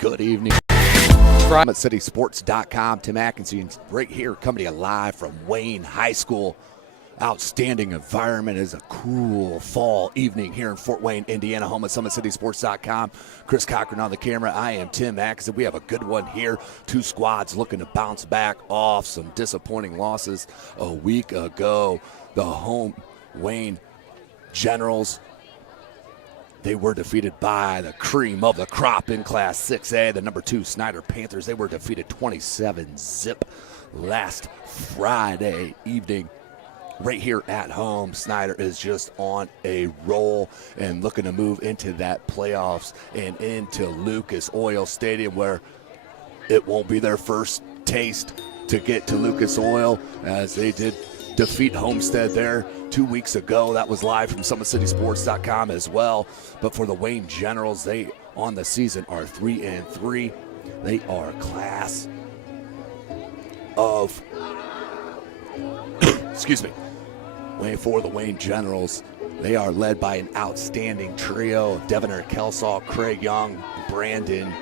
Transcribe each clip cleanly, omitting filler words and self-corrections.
Good evening. SummitCitySports.com. Tim Atkinson right here coming to you live from Wayne High School. Outstanding environment. Is a cool fall evening here in Fort Wayne, Indiana, home at SummitCitySports.com. Chris Cochran on the camera. I am Tim Atkinson. We have a good one here. Two squads looking to bounce back off some disappointing losses a week ago. The home Wayne Generals, they were defeated by the cream of the crop in Class 6A, the number 2 Snyder Panthers. They were defeated 27-zip last Friday evening. Right here at home, Snyder is just on a roll and looking to move into that playoffs and into Lucas Oil Stadium, where it won't be their first taste to get to Lucas Oil, as they did defeat Homestead there 2 weeks ago. That was live from SummitCitySports.com as well. But for the Wayne Generals, they on the season are 3-3. They are a class of excuse me. For the Wayne Generals, they are led by an outstanding trio of Devoner Kelsaw, Craig Young, Brandon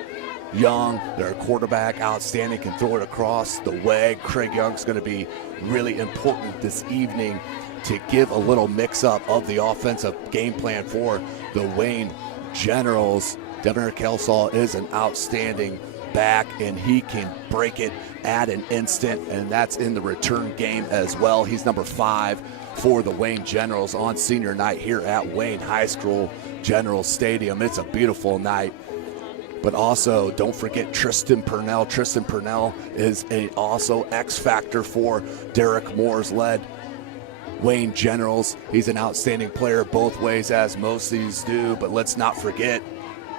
Young. Their quarterback, outstanding, can throw it across the way. Craig Young's going to be really important this evening to give a little mix-up of the offensive game plan for the Wayne Generals. Devoner Kelsaw is an outstanding back, and he can break it at an instant, and that's in the return game as well. He's number 5 for the Wayne Generals on senior night here at Wayne High School General Stadium. It's a beautiful night. But also, don't forget Tristan Purnell. Tristan Purnell is also X factor for Derek Moore's led Wayne Generals. He's an outstanding player both ways, as most of these do. But let's not forget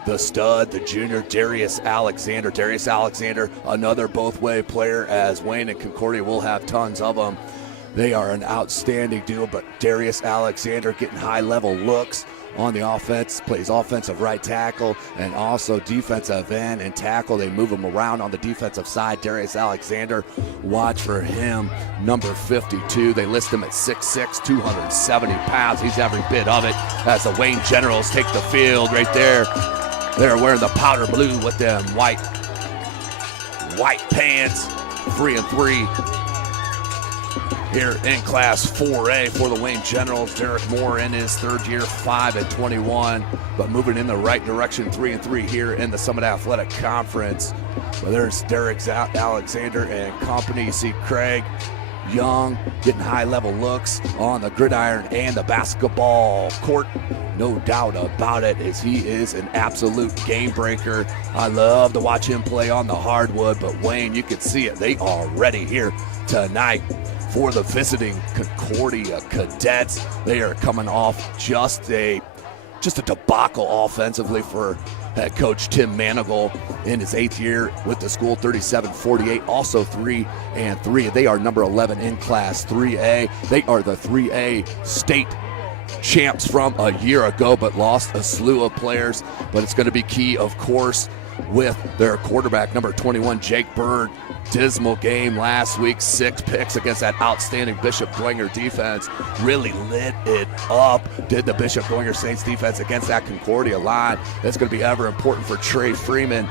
the stud, the junior, Darius Alexander. Darius Alexander, another both-way player, as Wayne and Concordia will have tons of them. They are an outstanding duo, but Darius Alexander getting high-level looks on the offense, plays offensive right tackle and also defensive end and tackle. They move him around on the defensive side. Darius Alexander, watch for him, number 52. They list him at 6'6", 270 pounds. He's every bit of it as the Wayne Generals take the field right there. They're wearing the powder blue with them white pants, 3-3. Here in Class 4A for the Wayne Generals, Derek Moore in his third year, 5-21, but moving in the right direction, 3-3 here in the Summit Athletic Conference. Well, there's Derek Alexander and company. You see Craig Young getting high-level looks on the gridiron and the basketball court. No doubt about it, as he is an absolute game breaker. I love to watch him play on the hardwood, but Wayne, you can see it. They are ready here tonight for the visiting Concordia Cadets. They are coming off just a debacle offensively for head coach Tim Manigal in his 8th year with the school, 37-48, also 3-3. They are number 11 in Class 3A. They are the 3A state champs from a year ago, but lost a slew of players. But it's going to be key, of course, with their quarterback, number 21, Jake Bird. Dismal game last week, 6 picks against that outstanding Bishop Dwenger defense. Really lit it up, did the Bishop Dwenger Saints defense against that Concordia line. That's going to be ever important for Trey Freeman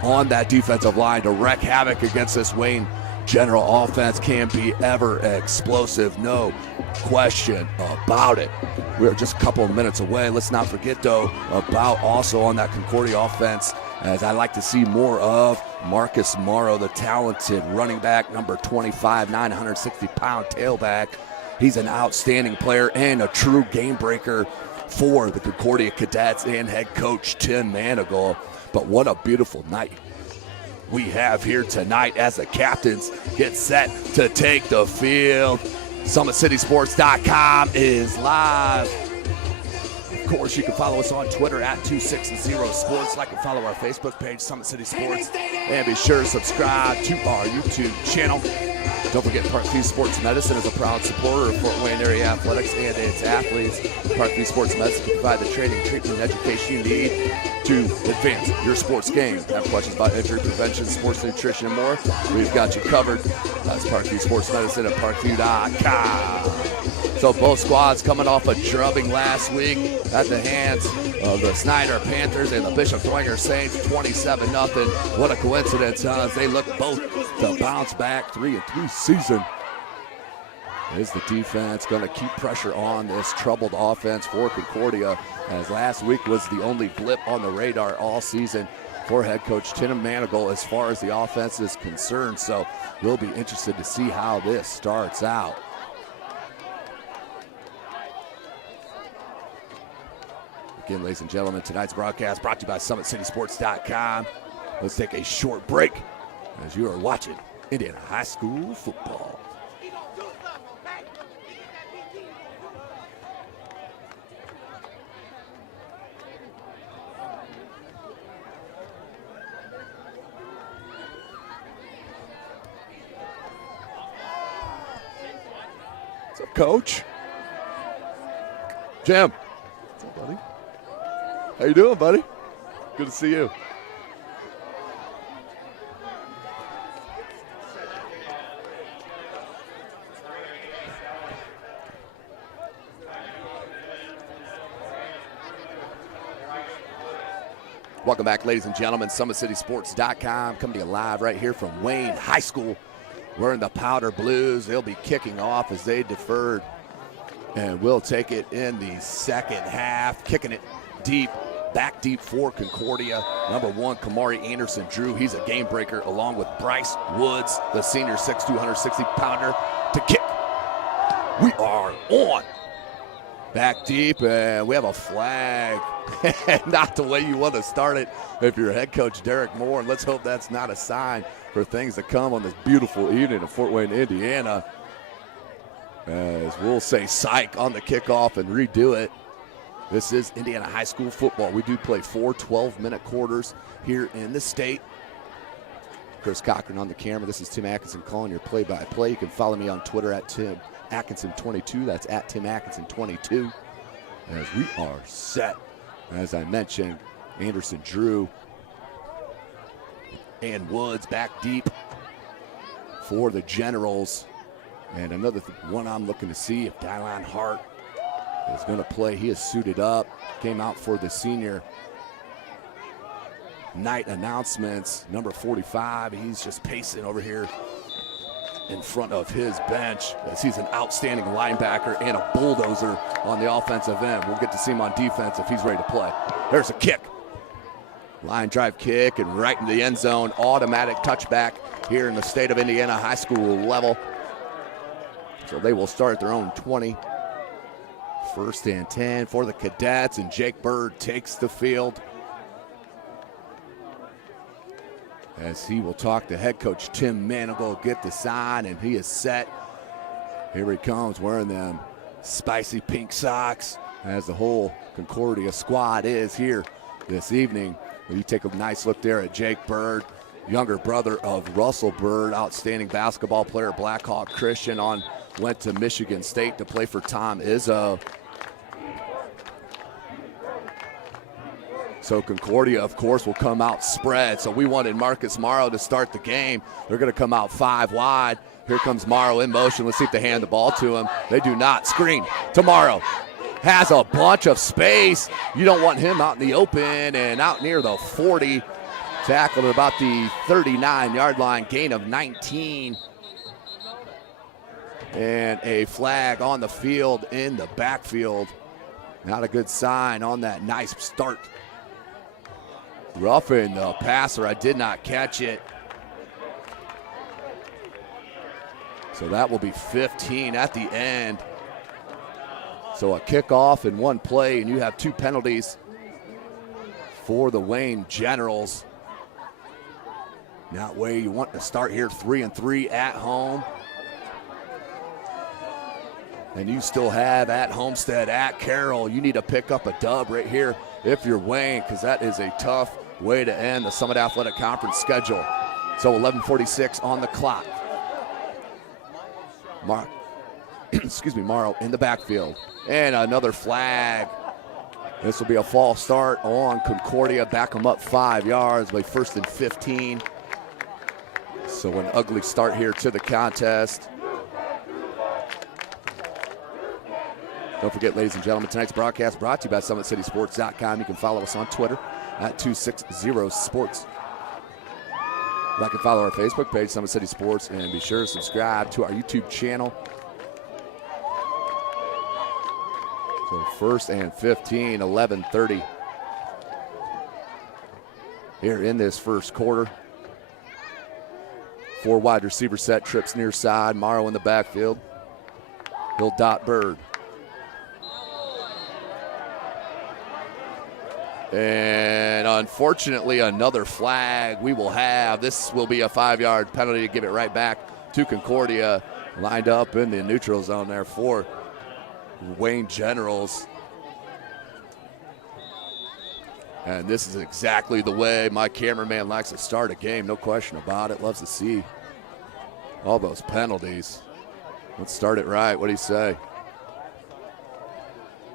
on that defensive line to wreak havoc against this Wayne General offense. Can be ever explosive, no question about it. We're just a couple of minutes away. Let's not forget, though, about also on that Concordia offense, as I like to see more of Marcus Morrow, the talented running back, number 25, 960-pound tailback. He's an outstanding player and a true game breaker for the Concordia Cadets and head coach Tim Manigal. But what a beautiful night we have here tonight as the captains get set to take the field. SummitCitySports.com is live. Of course, you can follow us on Twitter at 260sports. Like and follow our Facebook page, Summit City Sports. And be sure to subscribe to our YouTube channel. Don't forget, Parkview Sports Medicine is a proud supporter of Fort Wayne area athletics and its athletes. Parkview Sports Medicine can provide the training, treatment, and education you need to advance your sports game. Have questions about injury prevention, sports nutrition, and more? We've got you covered. That's Parkview Sports Medicine at parkview.com. So both squads coming off a drubbing last week at the hands of the Snyder Panthers and the Bishop Dwenger Saints, 27-0. What a coincidence, huh? As they look both to bounce back, 3-3 season. Is the defense going to keep pressure on this troubled offense for Concordia, as last week was the only blip on the radar all season for head coach Tim Manigal as far as the offense is concerned. So we'll be interested to see how this starts out. Again, ladies and gentlemen, tonight's broadcast brought to you by SummitCitySports.com. Let's take a short break as you are watching Indiana High School football. What's up, Coach? Jim. What's up, buddy? How you doing, buddy? Good to see you. Welcome back, ladies and gentlemen. SummitCitySports.com coming to you live right here from Wayne High School. Wearing the powder blues. They'll be kicking off as they deferred. And we'll take it in the second half. Kicking it deep, back deep for Concordia. Number 1, Kamari Anderson Drew. He's a game breaker along with Bryce Woods, the senior 6'2", 160-pounder, to kick. We are on. Back deep, and we have a flag. Not the way you want to start it if you're head coach Derek Moore. And let's hope that's not a sign for things to come on this beautiful evening in Fort Wayne, Indiana. As we'll say psych on the kickoff and redo it. This is Indiana High School football. We do play 4 12-minute quarters here in the state. Chris Cochran on the camera. This is Tim Atkinson calling your play-by-play. You can follow me on Twitter at Tim Atkinson22. That's at Tim Atkinson22. As we are set. As I mentioned, Anderson Drew and Woods back deep for the Generals. And another one I'm looking to see if Dylan Hart is going to play. He is suited up. Came out for the senior night announcements. Number 45, he's just pacing over here in front of his bench as he's an outstanding linebacker and a bulldozer on the offensive end. We'll get to see him on defense if he's ready to play. There's a kick. Line drive kick and right in the end zone. Automatic touchback here in the state of Indiana high school level. So they will start at their own 20. 1st and 10 for the Cadets, and Jake Bird takes the field as he will talk to head coach Tim Manigal, get the sign, and he is set. Here he comes wearing them spicy pink socks as the whole Concordia squad is here this evening. You take a nice look there at Jake Bird, younger brother of Russell Bird, outstanding basketball player, Blackhawk Christian, went to Michigan State to play for Tom Izzo. So Concordia, of course, will come out spread. So we wanted Marcus Morrow to start the game. They're going to come out 5 wide. Here comes Morrow in motion. Let's see if they hand the ball to him. They do not. Screen to Morrow. Has a bunch of space. You don't want him out in the open and out near the 40. Tackled at about the 39-yard line, gain of 19. And a flag on the field in the backfield. Not a good sign on that nice start. Roughing the passer. I did not catch it. So that will be 15 at the end. So a kickoff in one play, and you have 2 penalties for the Wayne Generals. That way you want to start here 3-3 at home. And you still have at Homestead, at Carroll. You need to pick up a dub right here if you're Wayne, because that is a tough way to end the Summit Athletic Conference schedule. So 11:46 on the clock. Morrow in the backfield. And another flag. This will be a false start on Concordia. Back them up 5 yards by 1st and 15. So an ugly start here to the contest. Don't forget, ladies and gentlemen, tonight's broadcast brought to you by SummitCitySports.com. You can follow us on Twitter at 260sports. Like and follow our Facebook page, Summit City Sports, and be sure to subscribe to our YouTube channel. So 1st and 15, 11:30 here in this first quarter. 4 wide receiver set, trips near side. Morrow in the backfield. He'll dot Bird. And unfortunately, another flag we will have. This will be a 5-yard penalty to give it right back to Concordia. Lined up in the neutral zone there for Wayne Generals. And this is exactly the way my cameraman likes to start a game. No question about it. Loves to see all those penalties. Let's start it right. What do you say?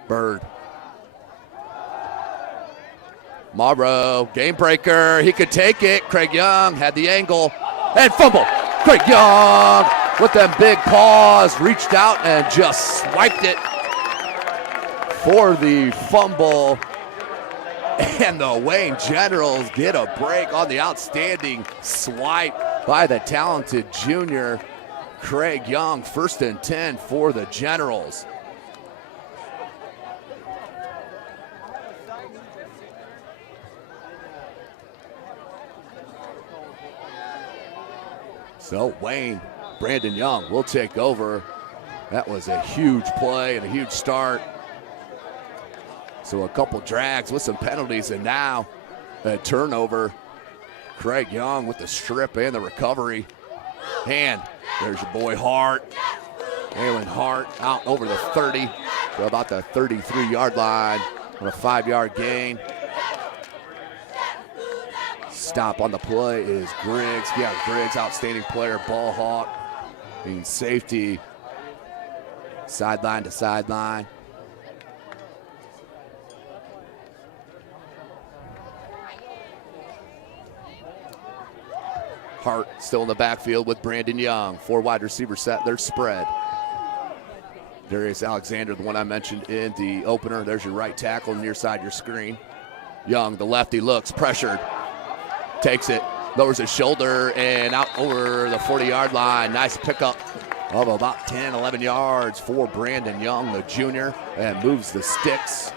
Bird. Morrow, game breaker. He could take it. Craig Young had the angle. And fumble. Craig Young with them big paws. Reached out and just swiped it for the fumble. And the Wayne Generals get a break on the outstanding swipe by the talented junior Craig Young. 1st and 10 for the Generals. So Wayne, Brandon Young will take over. That was a huge play and a huge start. So a couple drags with some penalties, and now a turnover. Craig Young with the strip and the recovery. And there's your boy Hart. Alan Hart out over the 30 to about the 33-yard line on a 5-yard gain. Stop on the play is Griggs. Yeah, Griggs, outstanding player, ball hawk, being safety, sideline to sideline. Hart still in the backfield with Brandon Young. 4 wide receiver set, they're spread. Darius Alexander, the one I mentioned in the opener. There's your right tackle near side your screen. Young, the lefty, looks pressured. Takes it, lowers his shoulder, and out over the 40-yard line. Nice pickup of about 10, 11 yards for Brandon Young, the junior, and moves the sticks.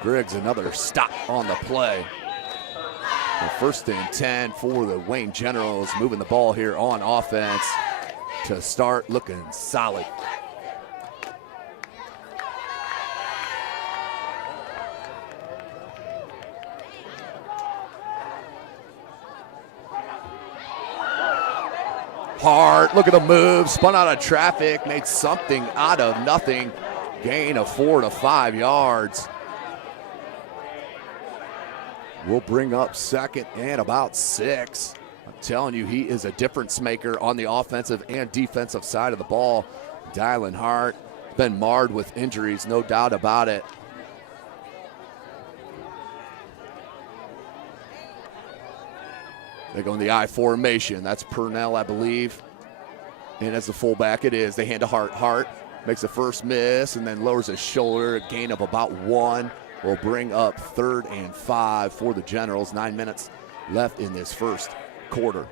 Griggs, another stop on the play. The 1st and 10 for the Wayne Generals, moving the ball here on offense to start looking solid. Hart, look at the move, spun out of traffic, made something out of nothing. Gain of 4 to 5 yards. We'll bring up 2nd and about 6. I'm telling you, he is a difference maker on the offensive and defensive side of the ball. Dylan Hart, been marred with injuries, no doubt about it. They go in the I formation. That's Purnell, I believe. And as the fullback, it is. They hand to Hart. Hart makes the first miss and then lowers his shoulder. A gain of about 1. Will bring up 3rd and 5 for the Generals. 9 minutes left in this first quarter.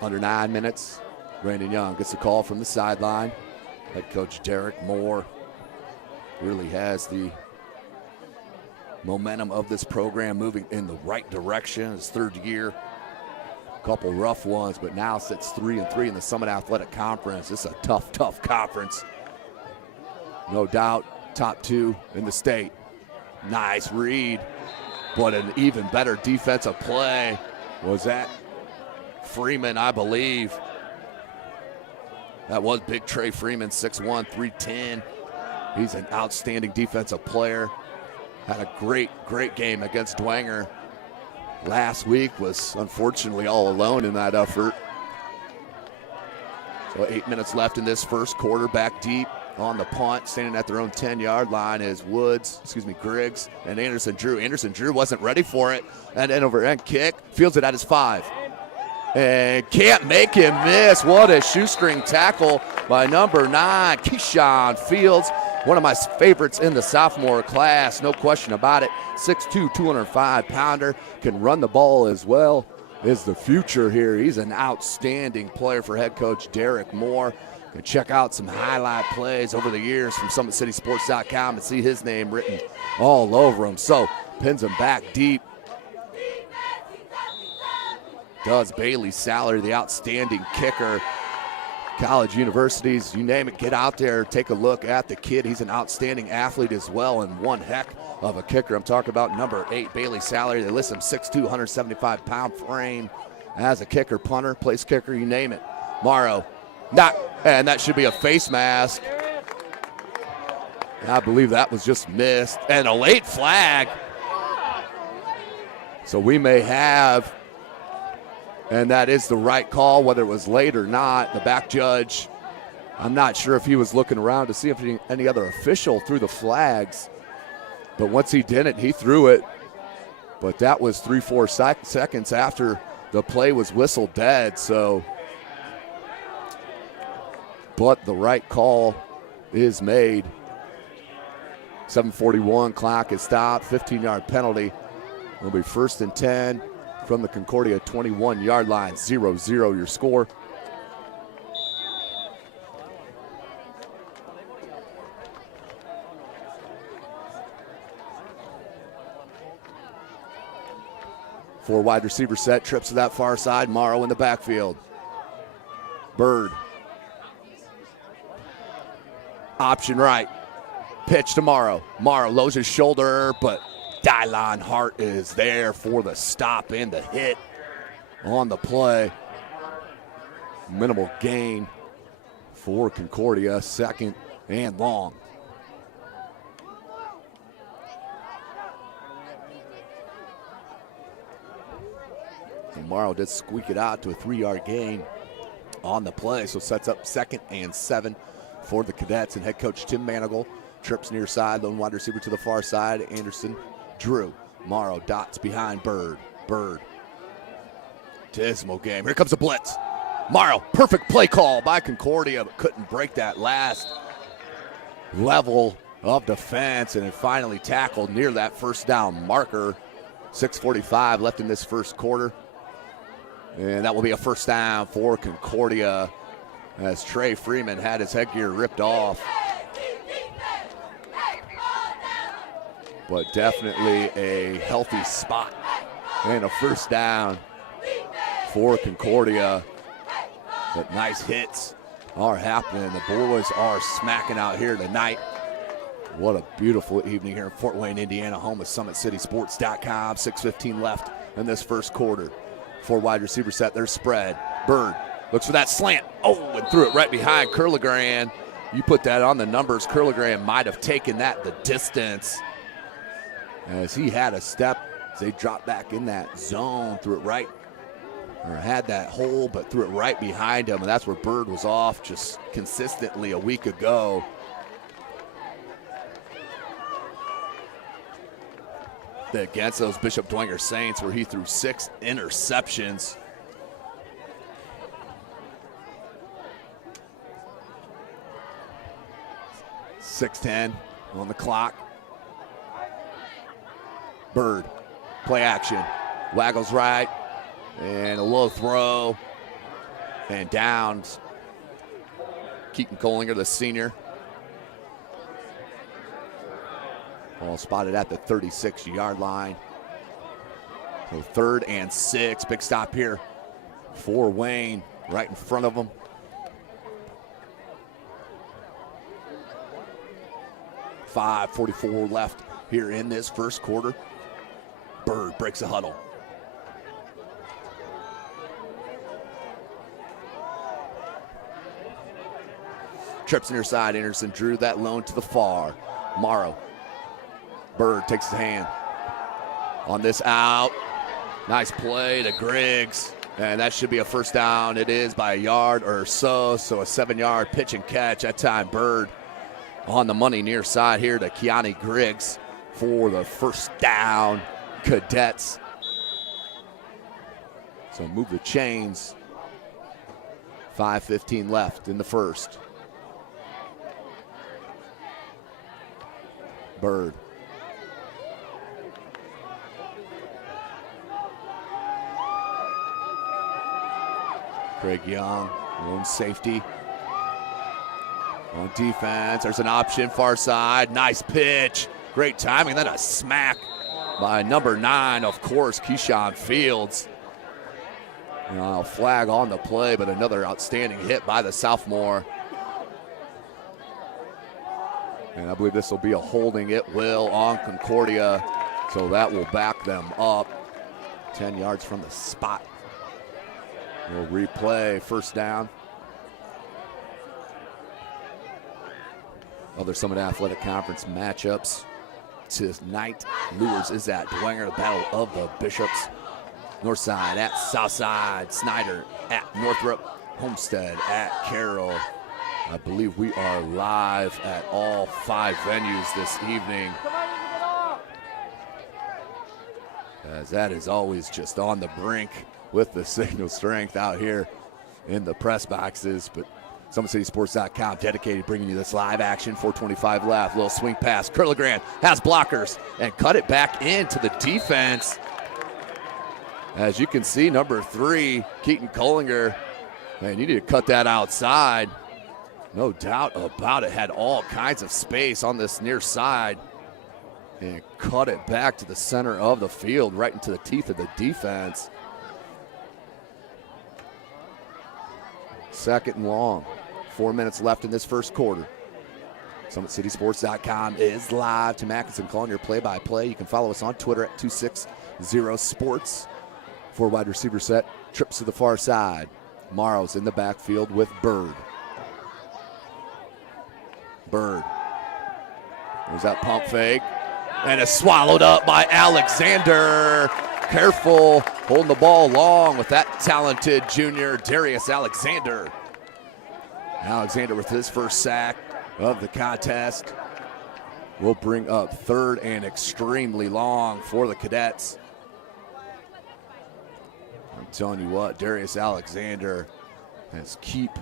Under 9 minutes, Brandon Young gets a call from the sideline. Head coach Derek Moore really has the momentum of this program moving in the right direction. His 3rd year, a couple rough ones, but now sits 3-3 in the Summit Athletic Conference. This is a tough, tough conference. No doubt, top 2 in the state. Nice read, but an even better defensive play was that Freeman, I believe. That was big Trey Freeman, 6'1", 310. He's an outstanding defensive player. Had a great, great game against Dwenger. Last week was unfortunately all alone in that effort. So 8 minutes left in this first quarter, back deep On the punt, standing at their own 10-yard line is Griggs, and Anderson Drew. Anderson Drew wasn't ready for it. And then over-end kick, fields it at his 5. And can't make him miss. What a shoestring tackle by number 9, Keyshawn Fields. One of my favorites in the sophomore class, no question about it. 6'2", 205-pounder, can run the ball as well. Is the future here. He's an outstanding player for head coach Derek Moore. You can check out some highlight plays over the years from SummitCitySports.com and see his name written all over him. So, pins him back deep. Does Bailey Salary, the outstanding kicker. College, universities, you name it, get out there, take a look at the kid. He's an outstanding athlete as well, and one heck of a kicker. I'm talking about number 8, Bailey Salary. They list him 6'2", 175-pound frame as a kicker, punter, place kicker, you name it. Morrow, and that should be a face mask. I believe that was just missed. And a late flag. So we may have, and that is the right call, whether it was late or not. The back judge, I'm not sure if he was looking around to see if any other official threw the flags. But once he didn't, he threw it. But that was 3-4 seconds after the play was whistled dead. So, but the right call is made. 7:41, clock is stopped, 15-yard penalty. It'll be 1st and 10 from the Concordia 21-yard line. 0-0 your score. Four wide receiver set, trips to that far side. Morrow in the backfield. Bird. Option right. Pitch to Morrow. Morrow lowers his shoulder, but Dylon Hart is there for the stop and the hit on the play. Minimal gain for Concordia, 2nd and long. And Morrow did squeak it out to a 3-yard gain on the play, so sets up 2nd and 7 for the Cadets. And head coach Tim Manigal trips near side, lone wide receiver to the far side. Anderson Drew. Morrow dots behind Bird. Bird. Dismal game. Here comes a blitz. Morrow, perfect play call by Concordia, but couldn't break that last level of defense, and it finally tackled near that first down marker. 6:45 left in this first quarter. And that will be a first down for Concordia as Trey Freeman had his headgear ripped off. But definitely a healthy spot and a first down for Concordia. But nice hits are happening. The boys are smacking out here tonight. What a beautiful evening here in Fort Wayne, Indiana, home of SummitCitySports.com. 6:15 left in this first quarter. 4 wide receiver set, their spread. Bird looks for that slant. Oh, and threw it right behind Curligran. You put that on the numbers. Curligran might have taken that the distance as he had a step. As they dropped back in that zone, threw it right, or had that hole, but threw it right behind him. And that's where Bird was off just consistently a week ago. Against those Bishop Dwenger Saints, where he threw 6 interceptions. .6:10 on the clock. Bird, play action, waggles right, and a low throw, and downs. Keaton Kohlinger, the senior. Ball spotted at the 36-yard line. So 3rd and 6. Big stop here for Wayne right in front of him. .5:44 left here in this first quarter. Bird breaks a huddle. Trips near side. Anderson drew that lone to the far. Morrow. Bird takes his hand on this out. Nice play to Griggs, and that should be a first down. It is by a yard or so, so a 7-yard pitch and catch. That time Bird on the money near side here to Keani Griggs for the first down, Cadets. So move the chains. 5:15 left in the first. Bird. Craig Young, lone safety. On defense, there's an option, far side. Nice pitch. Great timing. Then a smack by number 9, of course, Keyshawn Fields. A flag on the play, but another outstanding hit by the sophomore. And I believe this will be a holding. It will on Concordia. So that will back them up 10 yards from the spot. We'll replay first down. Other Summit Athletic Conference matchups tonight. Lures is at Dwenger, the Battle of the Bishops. Northside at Southside. Snyder at Northrop. Homestead at Carroll. I believe we are live at all 5 venues this evening, as that is always just on the brink with the signal strength out here in the press boxes. But SummitCitySports.com dedicated bringing you this live action. 4:25 left. Little swing pass. Curligran has blockers and cut it back into the defense. As you can see, number 3, Keaton Cullinger, man, you need to cut that outside. No doubt about it. Had all kinds of space on this near side and cut it back to the center of the field, right into the teeth of the defense. Second and long. 4 minutes left in this first quarter. SummitCitySports.com is live. Tim Atkinson calling your play-by-play. You can follow us on Twitter at 260sports. 4 wide receiver set. Trips to the far side. Morrow's in the backfield with Bird. Bird. There's that pump fake. And it's swallowed up by Alexander. Careful holding the ball long with that talented junior, Darius Alexander. Alexander with his first sack of the contest. Will bring up 3rd and extremely long for the Cadets. I'm telling you what, Darius Alexander has keep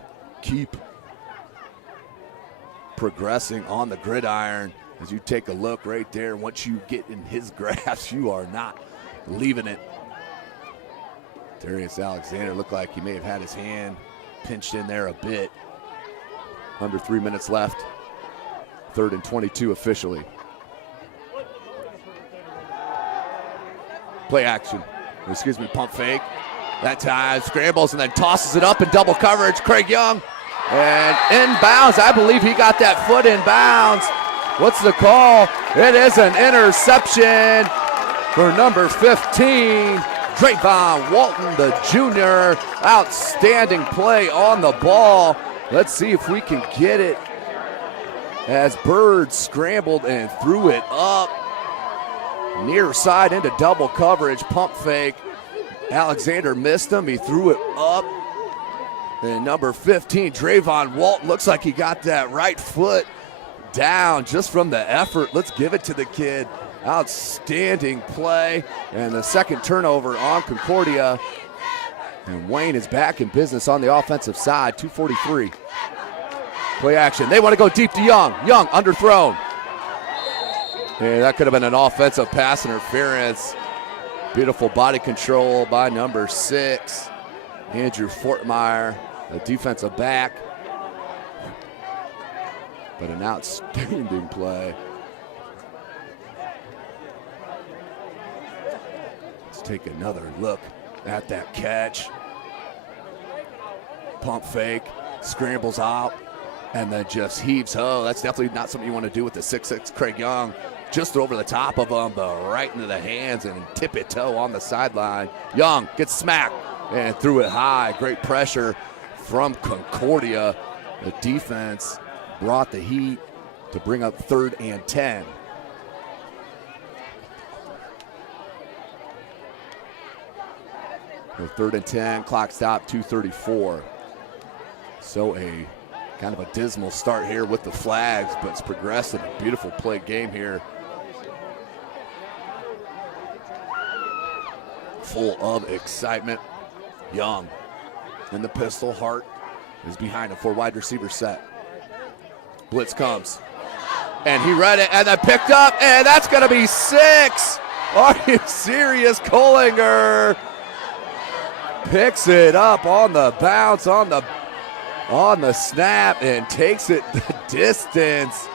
progressing on the gridiron. As you take a look right there, once you get in his grasp, you are not leaving it. Darius Alexander looked like he may have had his hand pinched in there a bit. Under 3 minutes left. 3rd and 22 officially. Play action. Excuse me, pump fake. That time scrambles and then tosses it up in double coverage. Craig Young. And inbounds. I believe he got that foot in bounds. What's the call? It is an interception for number 15, Drayvon Walton, the junior. Outstanding play on the ball. Let's see if we can get it as Bird scrambled and threw it up. Near side into double coverage, pump fake. Alexander missed him, he threw it up. And number 15, Drayvon Walton, looks like he got that right foot down just from the effort. Let's give it to the kid. Outstanding play. And the second turnover on Concordia. And Wayne is back in business on the offensive side, 2:43. Play action. They want to go deep to Young. Young underthrown. And that could have been an offensive pass interference. Beautiful body control by number 6, Andrew Fortmeyer, the defensive back. But an outstanding play. Let's take another look at that catch. Pump fake, scrambles out, and then just heaves ho. That's definitely not something you want to do with the 6'6" Craig Young. Just over the top of him, but right into the hands and tip-it-toe on the sideline. Young gets smacked and threw it high. Great pressure from Concordia. The defense brought the heat to bring up 3rd and 10. So 3rd and 10, clock stop, 2:34. So a Kind of a dismal start here with the flags, but it's progressive. A beautiful play game here. Full of excitement. Young in the pistol. Hart is behind him for wide receiver set. Blitz comes. And he read it and then picked up, and that's going to be 6. Are you serious? Kohlinger picks it up on the bounce, on the snap, and takes it the distance.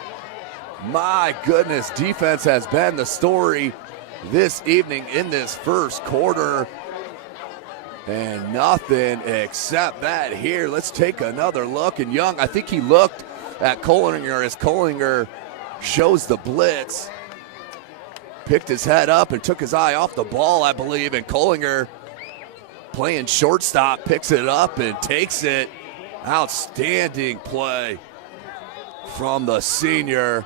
My goodness, defense has been the story this evening in this first quarter. And nothing except that here. Let's take another look. And Young, I think he looked at Kohlinger as Kohlinger shows the blitz. Picked his head up and took his eye off the ball, I believe. And Kohlinger, playing shortstop, picks it up and takes it. Outstanding play from the senior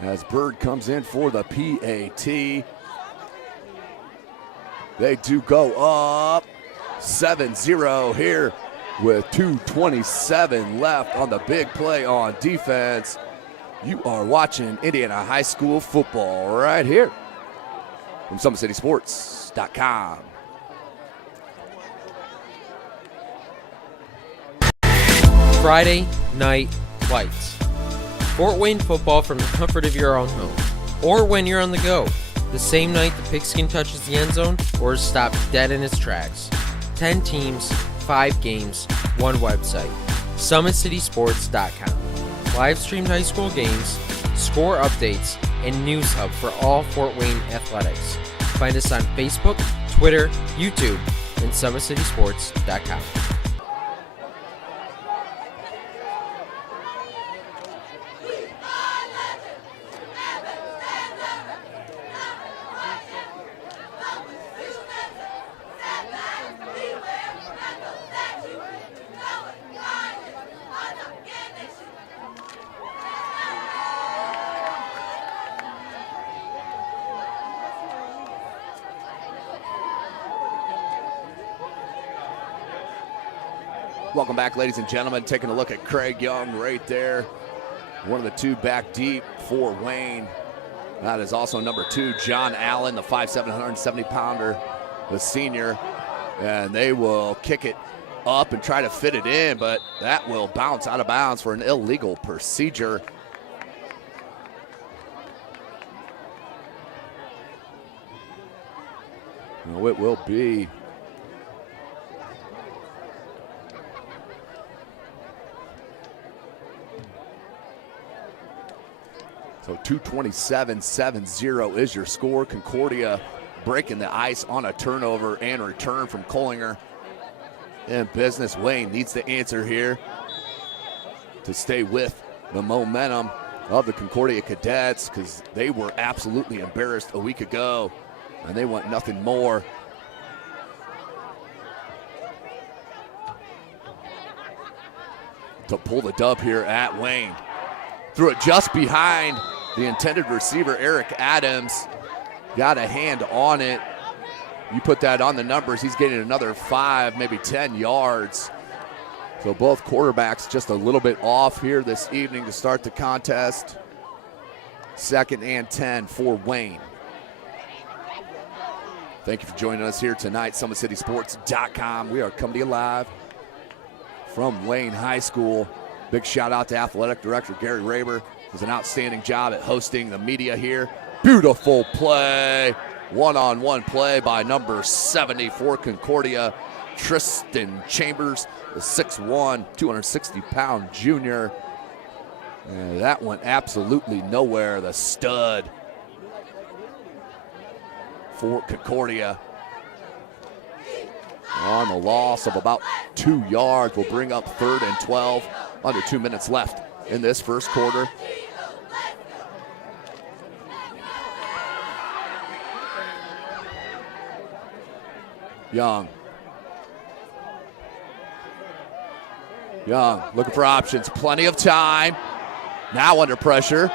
as Bird comes in for the PAT. They do go up 7-0 here with 2:27 left on the big play on defense. You are watching Indiana High School football right here from SummitCitySports.com. Friday Night Lights. Fort Wayne football from the comfort of your own home, or when you're on the go. The same night the pigskin touches the end zone or is stopped dead in its tracks. 10 teams, 5 games, 1 website. SummitCitySports.com. Live streamed high school games, score updates, and news hub for all Fort Wayne athletics. Find us on Facebook, Twitter, YouTube, and SummitCitySports.com. Welcome back, ladies and gentlemen. Taking a look at Craig Young right there. One of the 2 back deep for Wayne. That is also number 2, John Allen, the 5'7", 170-pounder, the senior. And they will kick it up and try to fit it in, but that will bounce out of bounds for an illegal procedure. No, it will be. So 2:27-7-0 is your score. Concordia breaking the ice on a turnover and return from Kohlinger. In business, Wayne needs to answer here to stay with the momentum of the Concordia Cadets, because they were absolutely embarrassed a week ago and they want nothing more. To pull the dub here at Wayne. Threw it just behind the intended receiver, Eric Adams. Got a hand on it. You put that on the numbers, he's getting another 5, maybe 10 yards. So both quarterbacks just a little bit off here this evening to start the contest. 2nd and 10 for Wayne. Thank you for joining us here tonight, SummitCitySports.com. We are coming to you live from Wayne High School. Big shout out to Athletic Director Gary Raber. Does an outstanding job at hosting the media here. Beautiful play. One-on-one play by number 70 for Concordia, Tristan Chambers, the 6'1", 260-pound junior. And that went absolutely nowhere. The stud for Concordia. On the loss of about 2 yards will bring up 3rd and 12. Under 2 minutes left in this first quarter. Young looking for options. Plenty of time. Now under pressure.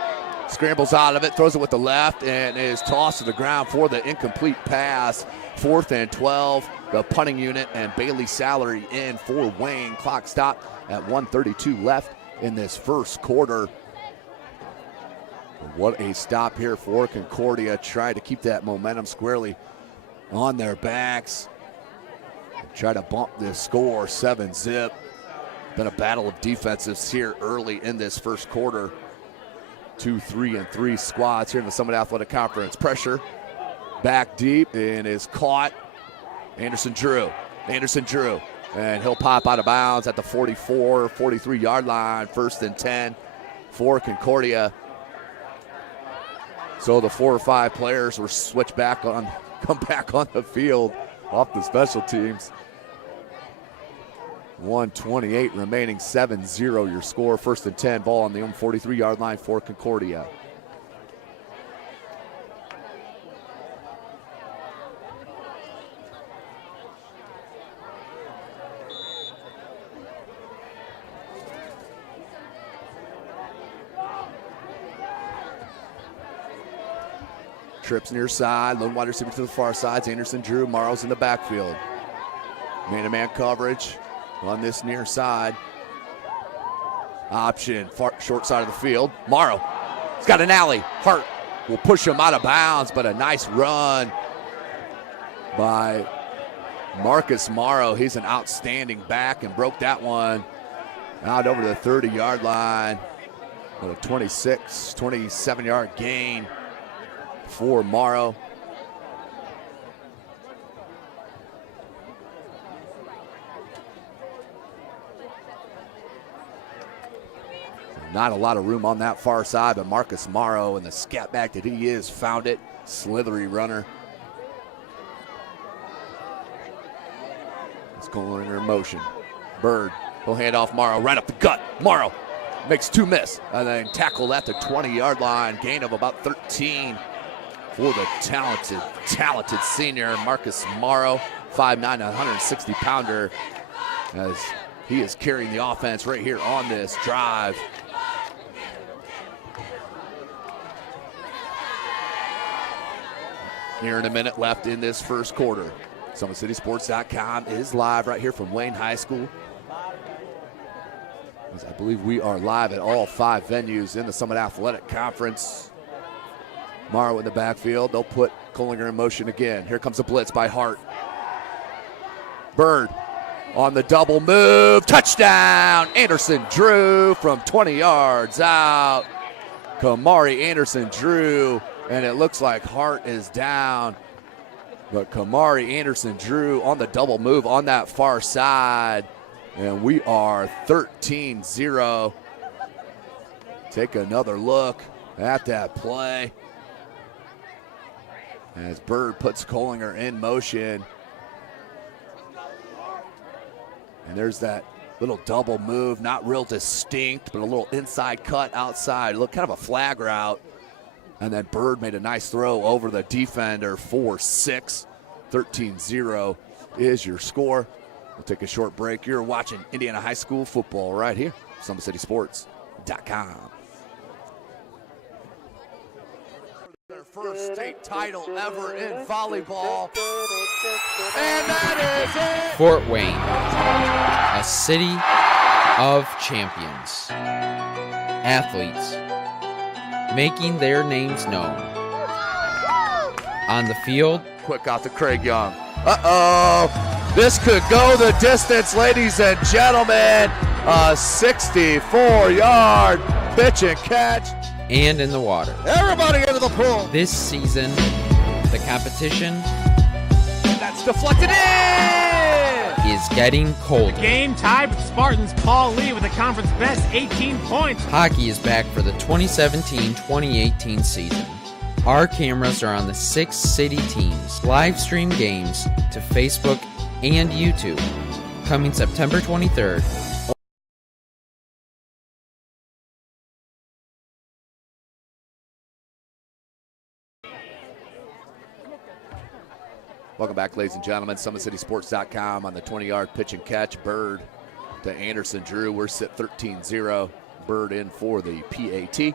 Scrambles out of it, throws it with the left, and is tossed to the ground for the incomplete pass. 4th and 12 the punting unit, and Bailey Salary in for Wayne. Clock stop at 1:32 left in this first quarter. What a stop here for Concordia. Try to keep that momentum squarely on their backs. Try to bump this score 7-zip. Been a battle of defenses here early in this first quarter. 2, 3, and 3 squads here in the Summit Athletic Conference. Pressure back deep and is caught. Anderson Drew, and he'll pop out of bounds at the 44, 43-yard line. 1st and 10 for Concordia. So the 4 or 5 players were switched back on, come back on the field off the special teams. 1:28 remaining, 7-0 your score. 1st and 10, ball on the 43-yard line for Concordia. Trips near side, lone wide receiver to the far side. Anderson Drew, Morrow's in the backfield. Man-to-man coverage on this near side. Option, short side of the field. Morrow, he's got an alley. Hart will push him out of bounds, but a nice run by Marcus Morrow. He's an outstanding back and broke that one out over the 30-yard line. With a 27-yard gain for Morrow. Not a lot of room on that far side, but Marcus Morrow, and the scat back that he is, found it. Slithery runner. It's going in motion. Bird, he'll hand off Morrow right up the gut. Morrow makes 2 miss, and then tackled at the 20-yard line. Gain of about 13 for the talented senior Marcus Morrow, 5'9", 160-pounder, as he is carrying the offense right here on this drive. Here in a minute left in this first quarter. SummitCitySports.com is live right here from Wayne High School. As I believe we are live at all 5 venues in the Summit Athletic Conference. Morrow in the backfield. They'll put Kohlinger in motion again. Here comes a blitz by Hart. Bird on the double move. Touchdown! Anderson Drew from 20 yards out. Kamari Anderson Drew, and it looks like Hart is down. But Kamari Anderson Drew on the double move on that far side. And we are 13-0. Take another look at that play as Bird puts Kohlinger in motion. And there's that little double move, not real distinct, but a little inside cut outside. Look, kind of a flag route. And then Bird made a nice throw over the defender for 6. 13-0 is your score. We'll take a short break. You're watching Indiana High School football right here, SummitCitySports.com. Their first state title ever in volleyball. And that is it! Fort Wayne, a city of champions. Athletes making their names known. On the field, Quick out to Craig Young. Uh-oh. This could go the distance, ladies and gentlemen. A 64-yard pitch and catch. and in the water. Everybody into the pool. This season, the competition That's deflected in. is getting colder. Game tied with Spartans. Paul Lee with the conference best 18 points. Hockey is back for the 2017-2018 season. Our cameras are on the 6 city teams. Live stream games to Facebook and YouTube. Coming September 23rd. Welcome back, ladies and gentlemen. SummitCitySports.com on the 20-yard pitch and catch. Bird to Anderson Drew. We're set 13-0. Bird in for the PAT.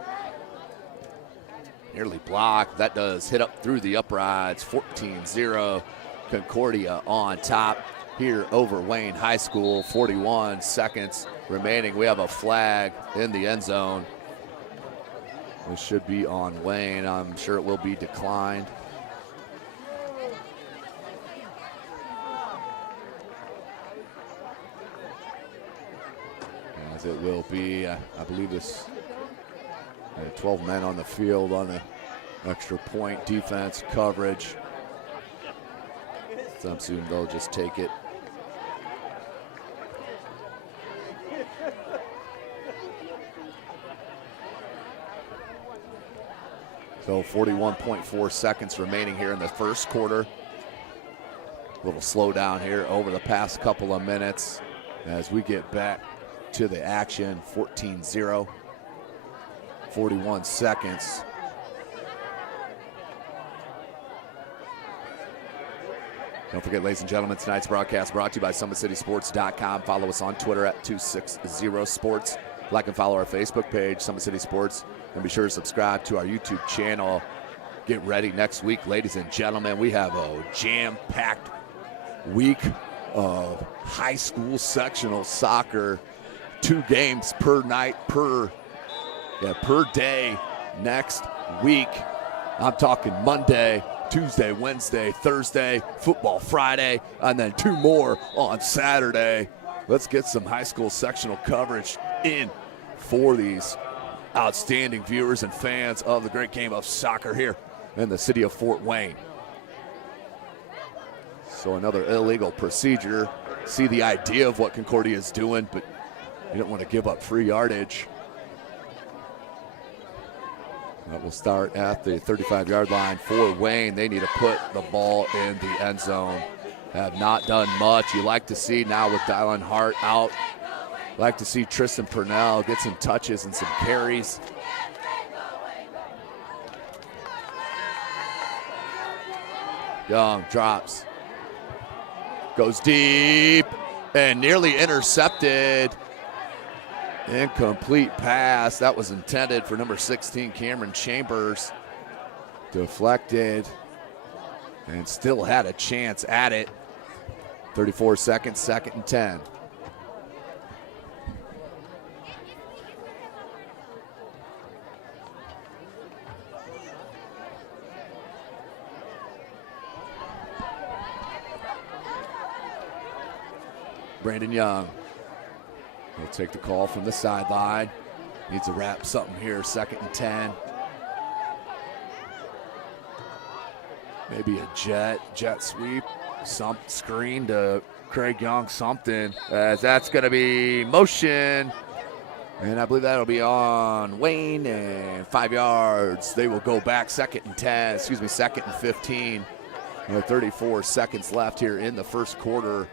Nearly blocked. That does hit up through the uprights. 14-0. Concordia on top here over Wayne High School. 41 seconds remaining. We have a flag in the end zone. This should be on Wayne. I'm sure it will be declined. As it will be, I believe this 12 men on the field on an extra point defense coverage. So I'm assuming they'll just take it. So 41.4 seconds remaining here in the first quarter. A little slowdown here over the past couple of minutes as we get back to the action. 14-0, 41 seconds. Don't forget, ladies and gentlemen, tonight's broadcast brought to you by SummitCitySports.com. Follow us on Twitter at 260sports. Like and follow our Facebook page, Summit City Sports. And be sure to subscribe to our YouTube channel. Get ready next week, ladies and gentlemen. We have a jam-packed week of high school sectional soccer. 2 games per night, per day next week. I'm talking Monday, Tuesday, Wednesday, Thursday, football Friday, and then 2 more on Saturday. Let's get some high school sectional coverage in for these outstanding viewers and fans of the great game of soccer here in the city of Fort Wayne. So another illegal procedure. See the idea of what Concordia is doing, but you don't want to give up free yardage. That will start at the 35-yard line for Wayne. They need to put the ball in the end zone. Have not done much. You like to see now with Dylan Hart out. Like to see Tristan Purnell get some touches and some carries. Young drops. Goes deep and nearly intercepted. Incomplete pass. That was intended for number 16, Cameron Chambers. Deflected and still had a chance at it. 34 seconds, 2nd and 10. Brandon Young will take the call from the sideline. Needs to wrap something here, 2nd and 10. Maybe a jet sweep, some screen to Craig Young, something. As that's going to be motion. And I believe that'll be on Wayne and 5 yards. They will go back 2nd and 15. 34 seconds left here in the first quarter.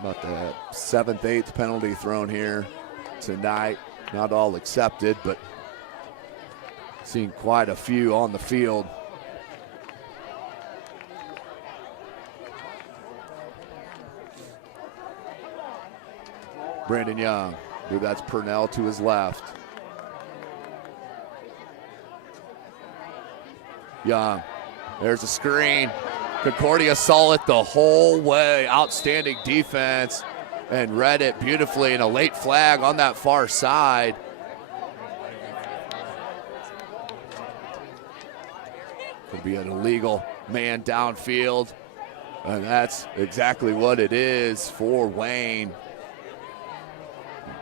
About the 7th, 8th penalty thrown here tonight. Not all accepted, but seen quite a few on the field. Brandon Young, I believe that's Purnell to his left. Young, there's a screen. Concordia saw it the whole way. Outstanding defense and read it beautifully, and a late flag on that far side. Could be an illegal man downfield, and that's exactly what it is for Wayne.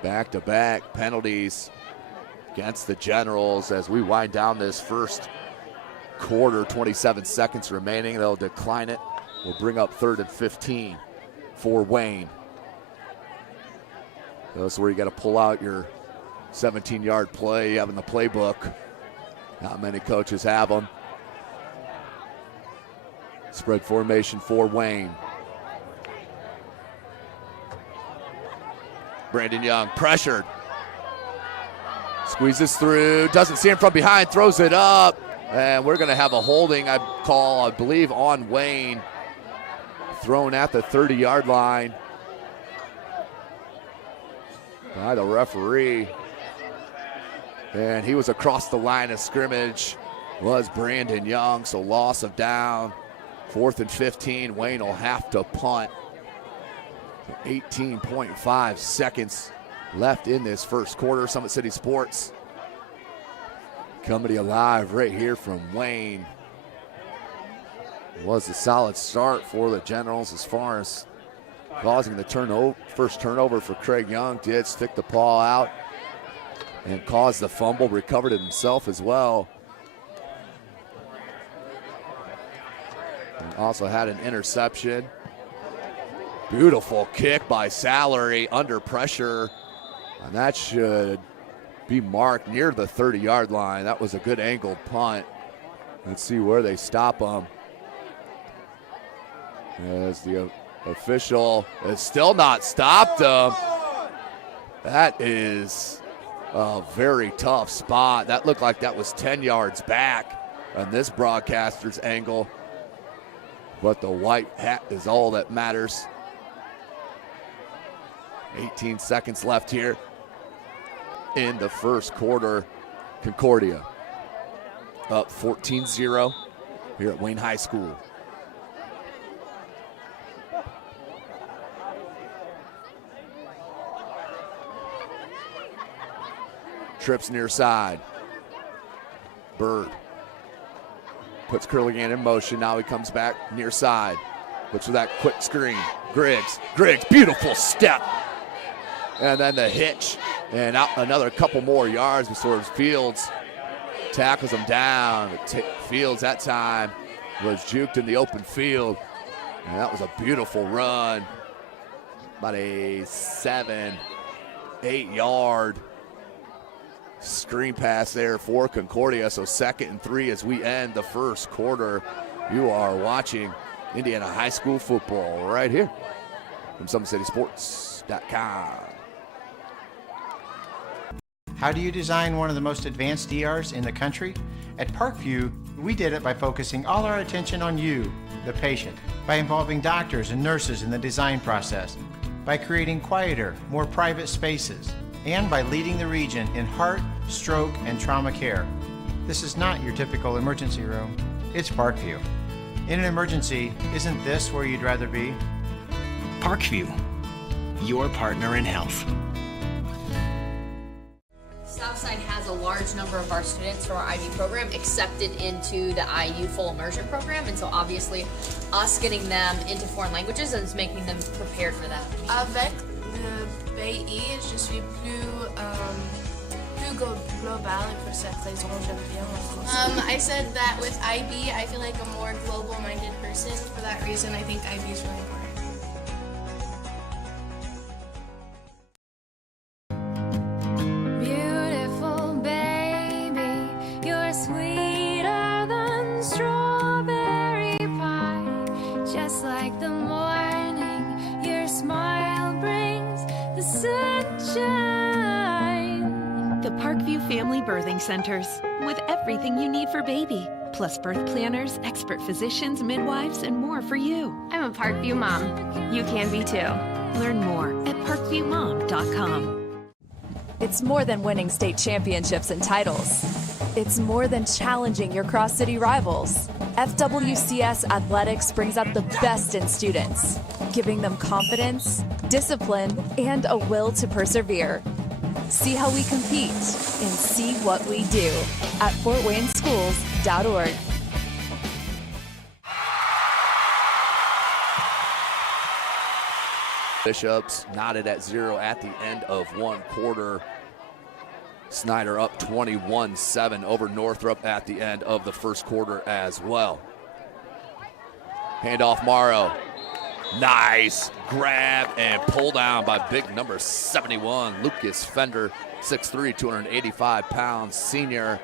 Back-to-back penalties against the Generals as we wind down this first quarter. 27 seconds remaining. They'll decline it. We'll bring up 3rd and 15 for Wayne. That's where you got to pull out your 17-yard play you have in the playbook. Not many coaches have them. Spread formation for Wayne. Brandon Young pressured. Squeezes through, doesn't see him from behind, throws it up. And we're going to have a holding, I believe, on Wayne. Thrown at the 30-yard line by the referee. And he was across the line of scrimmage, was Brandon Young, so loss of down 4th and 15. Wayne will have to punt. 18.5 seconds left in this first quarter. Summit City Sports coming to you live right here from Wayne. It was a solid start for the Generals as far as causing the first turnover for Craig Young. Did stick the ball out and caused the fumble, recovered it himself as well. And also had an interception. Beautiful kick by Salary under pressure. And that should be marked near the 30-yard line. That was a good angled punt. Let's see where they stop him. As the official has still not stopped him. That is a very tough spot. That looked like that was 10 yards back on this broadcaster's angle. But the white hat is all that matters. 18 seconds left here in the first quarter. Concordia up 14-0 here at Wayne High School. Trips near side. Bird puts Curligan in motion. Now he comes back near side. Looks for that quick screen. Griggs, beautiful step. And then the hitch. And out another couple more yards before Fields tackles him down. Fields that time was juked in the open field. And that was a beautiful run. About a 7-8 yard screen pass there for Concordia. So 2nd and 3 as we end the first quarter. You are watching Indiana High School football right here from SummitCitySports.com. How do you design one of the most advanced ERs in the country? At Parkview, we did it by focusing all our attention on you, the patient, by involving doctors and nurses in the design process, by creating quieter, more private spaces, and by leading the region in heart, stroke, and trauma care. This is not your typical emergency room. It's Parkview. In an emergency, isn't this where you'd rather be? Parkview, your partner in health. Southside has a large number of our students from our IB program accepted into the IU full immersion program, and so obviously us getting them into foreign languages is making them prepared for that. Avec le pays, je suis plus global et pour cette raison j'aime bien mon français. I said that with IB, I feel like a more global-minded person. For that reason, I think IB is really important. Beautiful baby, you're sweeter than strawberry pie. Just like the morning, your smile brings the sunshine. The Parkview Family Birthing Centers, with everything you need for baby, plus birth planners, expert physicians, midwives, and more for you. I'm a Parkview mom. You can be too. Learn more at parkviewmom.com. It's more than winning state championships and titles. It's more than challenging your cross-city rivals. FWCS Athletics brings out the best in students, giving them confidence, discipline, and a will to persevere. See how we compete and see what we do at fortwayneschools.org. Bishops knotted at 0 at the end of one quarter. Snyder up 21-7 over Northrop at the end of the first quarter as well. Handoff Morrow. Nice grab and pull down by big number 71, Lucas Fender, 6'3", 285 pounds, senior.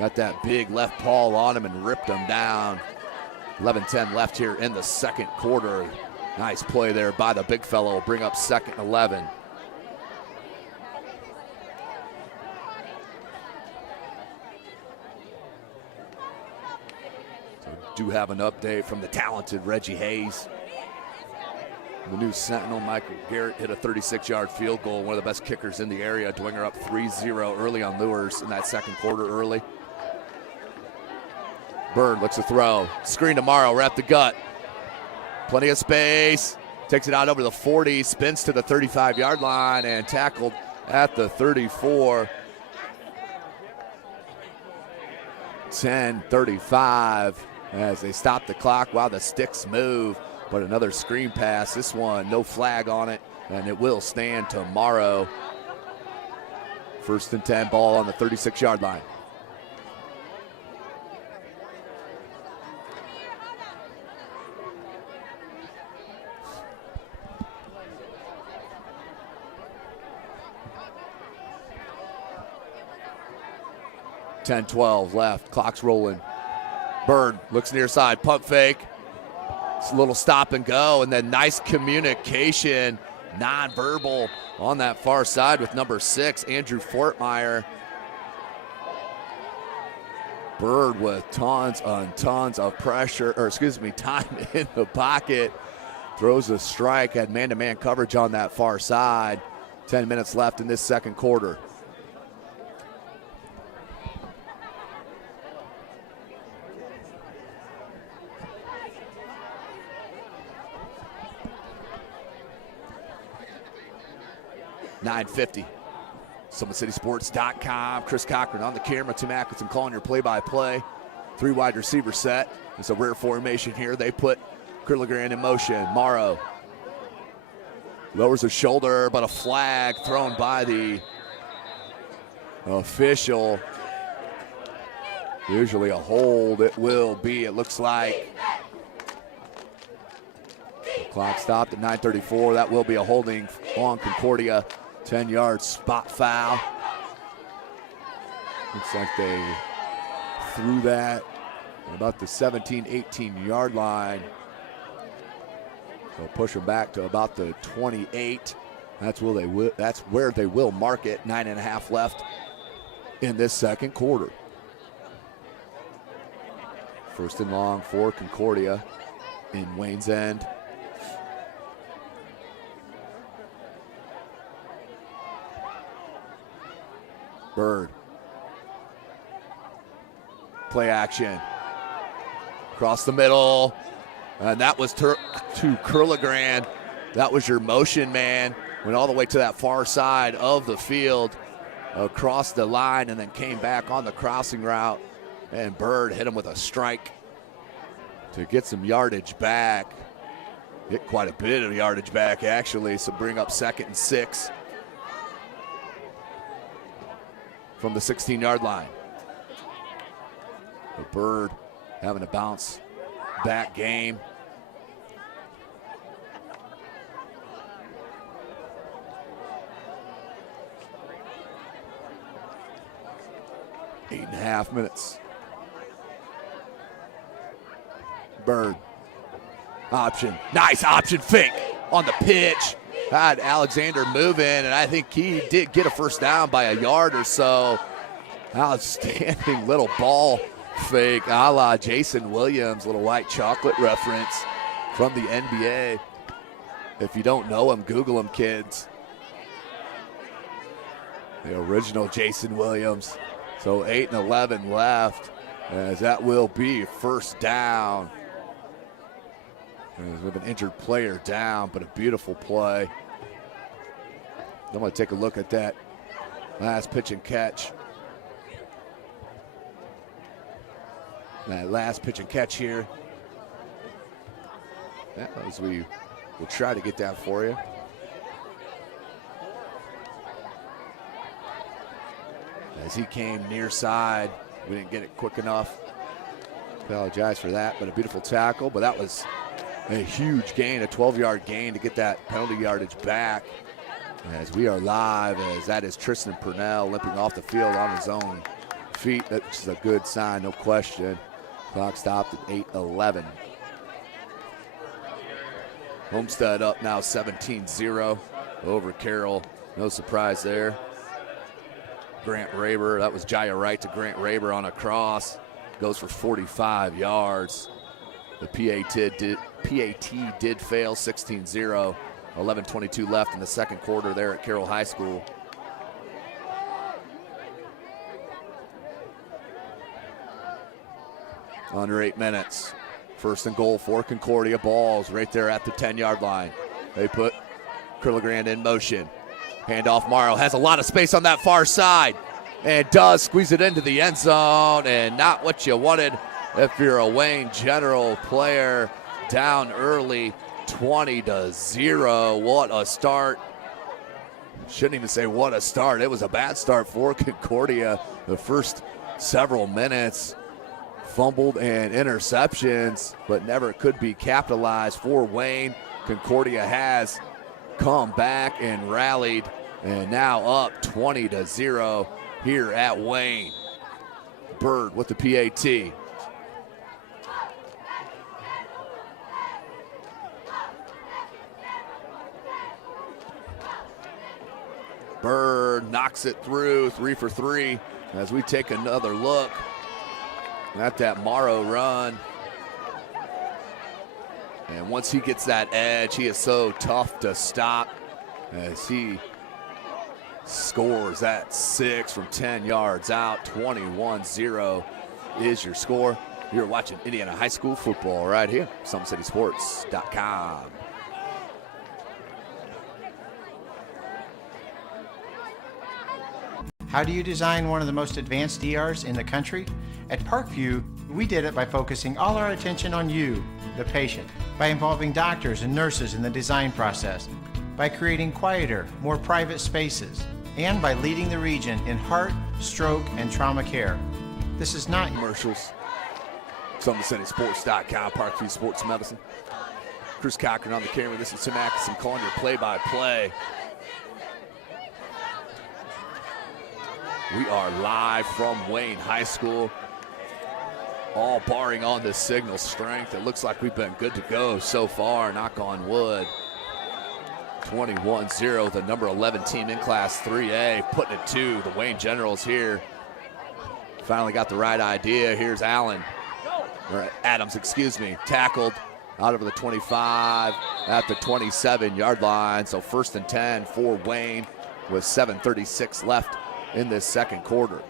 Got that big left paw on him and ripped him down. 11-10 left here in the second quarter. Nice play there by the big fellow. Bring up 2nd and 11. So do have an update from the talented Reggie Hayes. The new Sentinel, Michael Garrett, hit a 36-yard field goal, one of the best kickers in the area. Dwenger up 3-0 early on Lures in that second quarter early. Bird looks to throw. Screen tomorrow, wrap the gut. Plenty of space. Takes it out over the 40, spins to the 35-yard line and tackled at the 34. 10:35 as they stop the clock while the sticks move. But another screen pass. This one, no flag on it, and it will stand tomorrow. 1st and 10, ball on the 36-yard line. .10-12 left, clock's rolling. Bird looks near side, pump fake. It's a little stop and go, and then nice communication, non-verbal on that far side with number 6, Andrew Fortmeyer. Bird with tons of pressure, time in the pocket. Throws a strike, had man-to-man coverage on that far side. 10 minutes left in this second quarter. .950. SummitCitySports.com. Chris Cochran on the camera. Tim Atkinson calling your play-by-play. 3 wide receiver set. It's a rare formation here. They put Curligran in motion. Morrow lowers his shoulder, but a flag thrown by the official. Usually a hold. It will be, it looks like. The clock stopped at 9:34. That will be a holding on Concordia. 10-yard spot foul. Looks like they threw that about the 17, 18-yard line. They'll push them back to about the 28. That's where they will mark it. 9.5 left in this second quarter. 1st and long for Concordia in Wayne's End. Bird. Play action. Across the middle. And that was to Curligran. That was your motion man. Went all the way to that far side of the field. Across the line and then came back on the crossing route. And Bird hit him with a strike to get some yardage back. Get quite a bit of yardage back, actually. So bring up 2nd and 6. From the 16-yard line. The Bird having a bounce back game. Eight and a half minutes. Bird. Option. Nice option fake on the pitch. Had Alexander moving, and I think he did get a first down by a yard or so. Outstanding little ball fake, a la Jason Williams, little white chocolate reference from the NBA. If you don't know him, Google him, kids. The original Jason Williams. So 8 and 11 left, as that will be first down. With an injured player down, but a beautiful play. I'm going to take a look at that last pitch and catch. That last pitch and catch here. As we will try to get that for you. As he came near side, we didn't get it quick enough. Apologize for that, but a beautiful tackle. But that was a huge gain, a 12-yard gain to get that penalty yardage back. As we are live, as that is Tristan Purnell limping off the field on his own feet. That's a good sign, no question. Clock stopped at 8:11. Homestead up now 17-0 over Carroll. No surprise there. Grant Raber, that was Jaya Wright to Grant Raber on a cross. Goes for 45 yards. The PAT did fail, 16-0. 11:22 left in the second quarter there at Carroll High School. Under 8 minutes. First and goal for Concordia. Ball's right there at the 10-yard line. They put Curligrand in motion. Handoff. Morrow has a lot of space on that far side and does squeeze it into the end zone, and not what you wanted if you're a Wayne General player. Down early, 20-0. What a start. Shouldn't even say what a start. It was a bad start for Concordia. The first several minutes, fumbled and interceptions, but never could be capitalized for Wayne. Concordia has come back and rallied, and now up 20-0 here at Wayne. Bird with the PAT. Bird knocks it through, 3 for 3, as we take another look at that Morrow run. And once he gets that edge, he is so tough to stop as he scores that 6 from 10 yards out. 21-0 is your score. You're watching Indiana High School football right here, SummitCitySports.com. How do you design one of the most advanced ERs in the country? At Parkview, we did it by focusing all our attention on you, the patient, by involving doctors and nurses in the design process, by creating quieter, more private spaces, and by leading the region in heart, stroke, and trauma care. This is not commercials. SummitCitySports.com, Parkview Sports Medicine. Chris Cochran on the camera. This is Tim Atkinson calling your play-by-play. We are live from Wayne High School. All barring on the signal strength. It looks like we've been good to go so far, knock on wood. 21-0, the number 11 team in Class 3A, putting it to the Wayne Generals here. Finally got the right idea. Here's Adams, tackled out over the 25 at the 27-yard line. So 1st and 10 for Wayne with 7:36 left in this second quarter.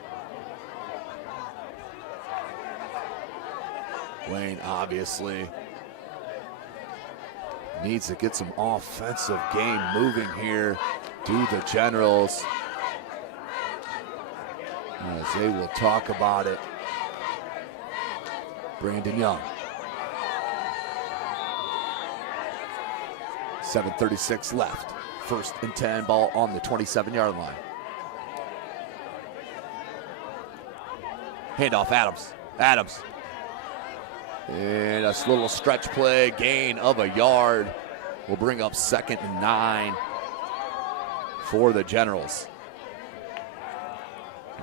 Wayne obviously needs to get some offensive game moving here. Do the Generals, as they will talk about it. Brandon Young. 7:36 left. 1st and 10, ball on the 27-yard line. Handoff, Adams. And a little stretch play, gain of a yard. Will bring up 2nd and 9 for the Generals.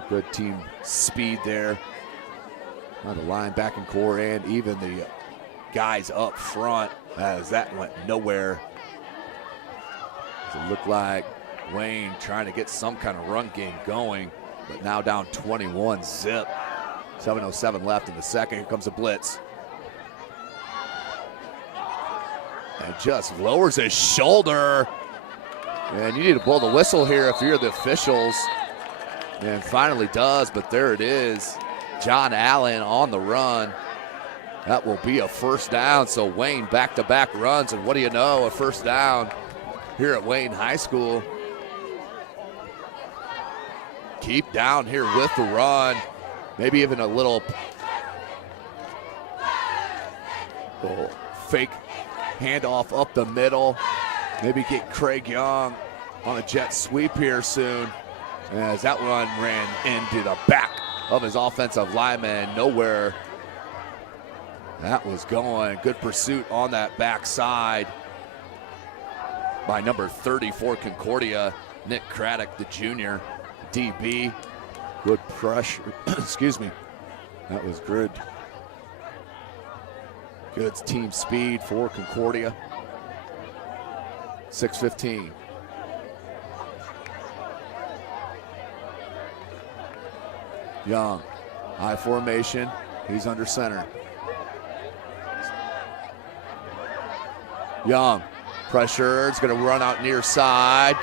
Good team speed there. On the linebacking core and even the guys up front, as that went nowhere. It looked like Wayne trying to get some kind of run game going, but now down 21-0. 7:07 left in the second. Here comes a blitz. And just lowers his shoulder. And you need to blow the whistle here if you're the officials. And finally does, but there it is. John Allen on the run. That will be a 1st down. So Wayne back-to-back runs, and what do you know, a 1st down here at Wayne High School. Keep down here with the run. Maybe even a little fake handoff up the middle. Maybe get Craig Young on a jet sweep here soon, as that run ran into the back of his offensive lineman. Nowhere that was going. Good pursuit on that backside by number 30 for Concordia, Nick Craddock, the junior DB. Good pressure, that was good. Good team speed for Concordia. 6:15. Young, high formation, he's under center. Young, pressure, it's gonna run out near side.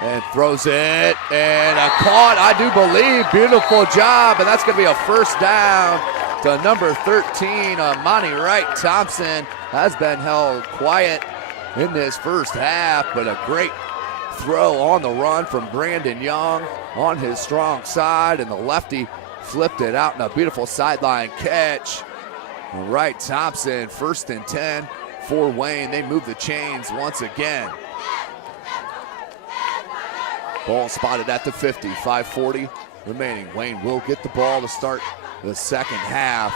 And throws it, and a caught, I do believe. Beautiful job, and that's going to be a 1st down. to number 13, Monty Wright Thompson has been held quiet in this first half, but a great throw on the run from Brandon Young on his strong side, and the lefty flipped it out in a beautiful sideline catch. Wright Thompson, 1st and 10 for Wayne. They move the chains once again. Ball spotted at the 50, 5:40 remaining. Wayne will get the ball to start the second half.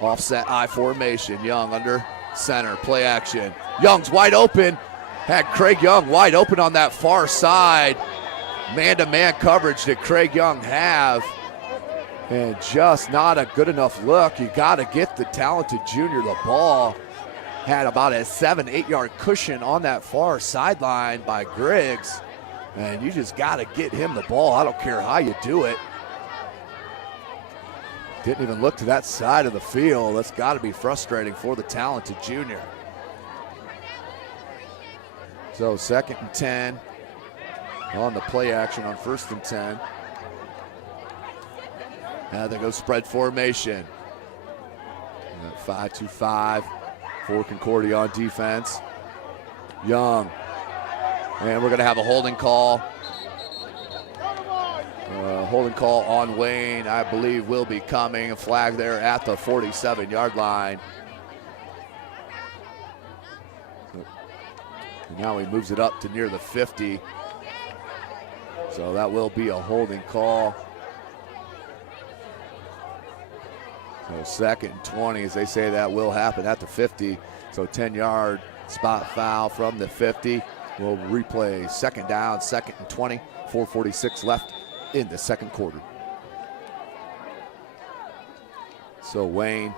Offset I formation. Young under center, play action. Young's wide open. Had Craig Young wide open on that far side. Man-to-man coverage that Craig Young have. And just not a good enough look. You got to get the talented junior the ball. Had about a 7-8 yard cushion on that far sideline by Griggs. And you just got to get him the ball. I don't care how you do it. Didn't even look to that side of the field. That's got to be frustrating for the talented junior. So 2nd and 10 on the play action on 1st and 10. Now they go spread formation. 5-2-5 for Concordia on defense. Young. And we're going to have a holding call. Holding call on Wayne, I believe, will be coming. A flag there at the 47-yard line. And now he moves it up to near the 50. So that will be a holding call. So 2nd and 20, as they say, that will happen at the 50. So 10-yard spot foul from the 50. We'll replay 2nd down, 2nd and 20, 4:46 left in the second quarter. So Wayne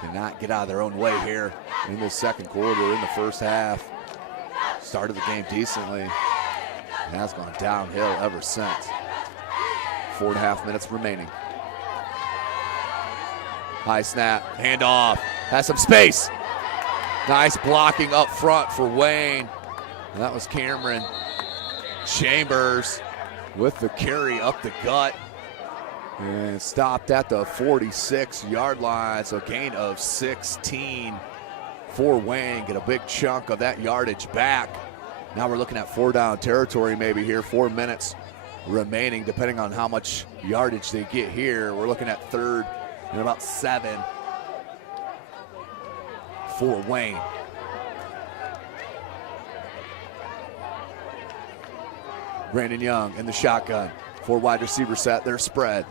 cannot get out of their own way here in the second quarter. In the first half, started the game decently. It has gone downhill ever since. 4.5 minutes remaining. High snap, handoff, has some space. Nice blocking up front for Wayne. And that was Cameron Chambers with the carry up the gut. And stopped at the 46-yard line, so a gain of 16 for Wayne. Get a big chunk of that yardage back. Now we're looking at 4-down territory maybe here, 4 minutes remaining, depending on how much yardage they get here. We're looking at 3rd and about 7 for Wayne. Brandon Young in the shotgun. 4 wide receiver set, they're spread.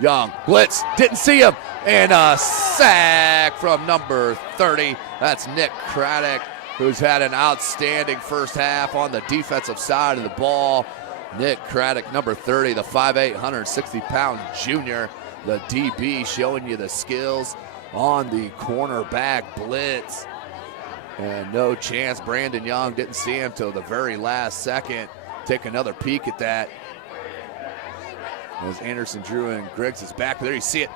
Young, blitz, didn't see him, and a sack from number 30. That's Nick Craddock, who's had an outstanding first half on the defensive side of the ball. Nick Craddock, number 30, the 5'8", 160-pound junior. The DB showing you the skills on the cornerback blitz. And no chance. Brandon Young didn't see him till the very last second. Take another peek at that. As Anderson, Drew, and Griggs is back there. You see it.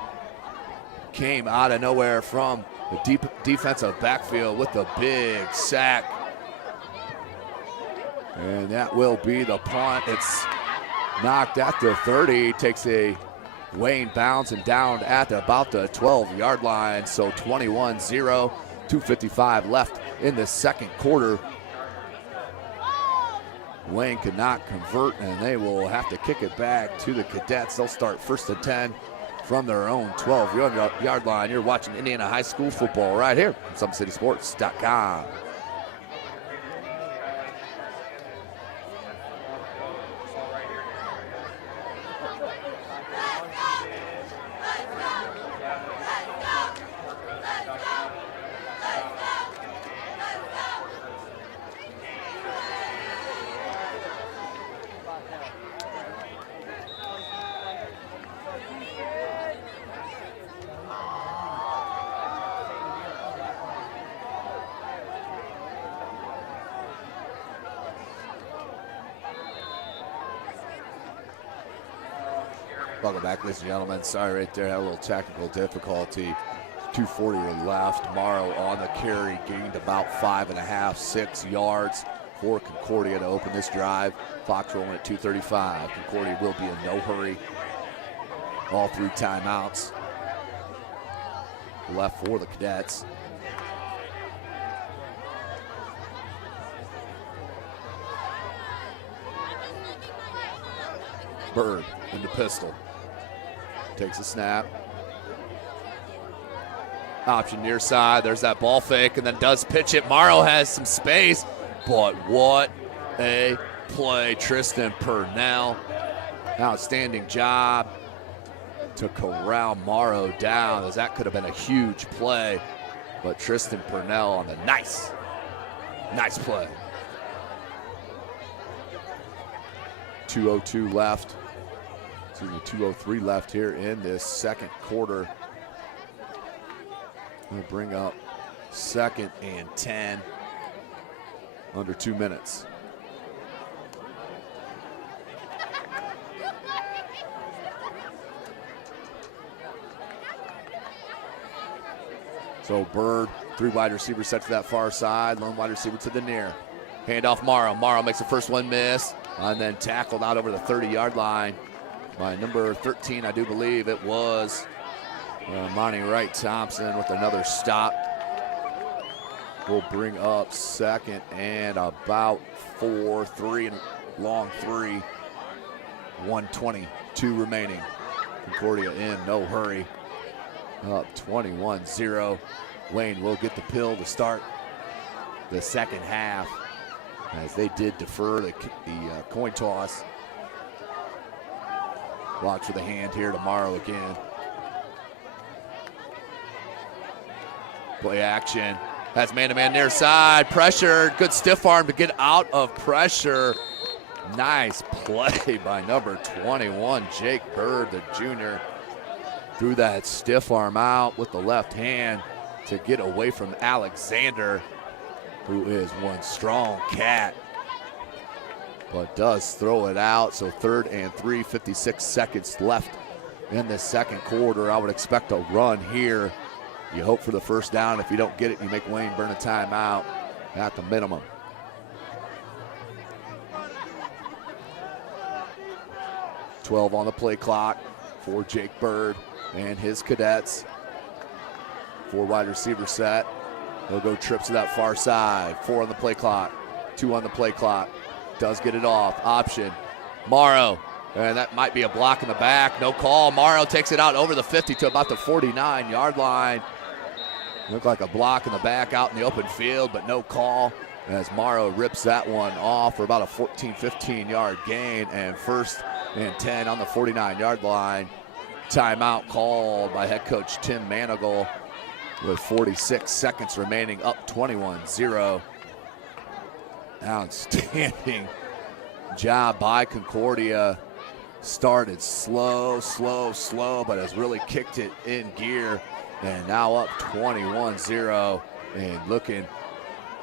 Came out of nowhere from the deep defensive backfield with a big sack. And that will be the punt. It's knocked at the 30. Takes a Wayne bounce and down at about the 12-yard line. So 21-0, 2:55 left in the second quarter. Wayne could not convert, and they will have to kick it back to the Cadets. They'll start 1st and 10 from their own 12-yard line. You're watching Indiana High School football right here on SummitCitySports.com. Welcome back, ladies and gentlemen. Sorry right there, had a little technical difficulty. 2:40 left. Morrow on the carry, gained about 5.5, 6 yards for Concordia to open this drive. Clock's rolling at 2:35. Concordia will be in no hurry. All 3 timeouts left for the Cadets. Bird into pistol. Takes a snap. Option near side. There's that ball fake and then does pitch it. Morrow has some space, but what a play. Tristan Purnell. Outstanding job to corral Morrow down, as that could have been a huge play. But Tristan Purnell on the nice play. 2:02 left. 2:03 left here in this second quarter. We'll bring up 2nd and 10. Under 2 minutes. So Bird, 3 wide receivers set to that far side. Lone wide receiver to the near. Handoff Morrow. Morrow makes the first one miss. And then tackled out over the 30-yard line by number 13, I do believe it was Monty Wright Thompson with another stop. We'll bring up 2nd and about 4, 3 and long 3. 1:22 remaining. Concordia in no hurry. Up 21-0. Wayne will get the pill to start the second half, as they did defer the coin toss. Watch for the hand here tomorrow again. Play action. Has man-to-man near side. Pressure. Good stiff arm to get out of pressure. Nice play by number 21, Jake Bird, the junior. Threw that stiff arm out with the left hand to get away from Alexander, who is one strong cat, but does throw it out. So 3rd and 3, 56 seconds left in the second quarter. I would expect a run here. You hope for the first down. If you don't get it, you make Wayne burn a timeout at the minimum. .12 on the play clock for Jake Bird and his Cadets. 4 wide receiver set. He'll go trips to that far side. 4 on the play clock. 2 on the play clock. Does get it off. Option. Morrow. And that might be a block in the back. No call. Morrow takes it out over the 50 to about the 49-yard line. Looked like a block in the back out in the open field, but no call, as Morrow rips that one off for about a 14, 15-yard gain, and 1st and 10 on the 49-yard line. Timeout called by head coach Tim Manigal with 46 seconds remaining, up 21-0. Outstanding job by Concordia. Started slow, but has really kicked it in gear, and now up 21-0 and looking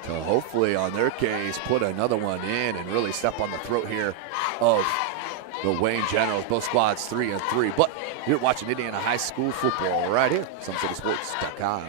to hopefully, on their case, put another one in and really step on the throat here of the Wayne Generals. Both squads 3 and 3, but you're watching Indiana High School football right here, SummitCitySports.com.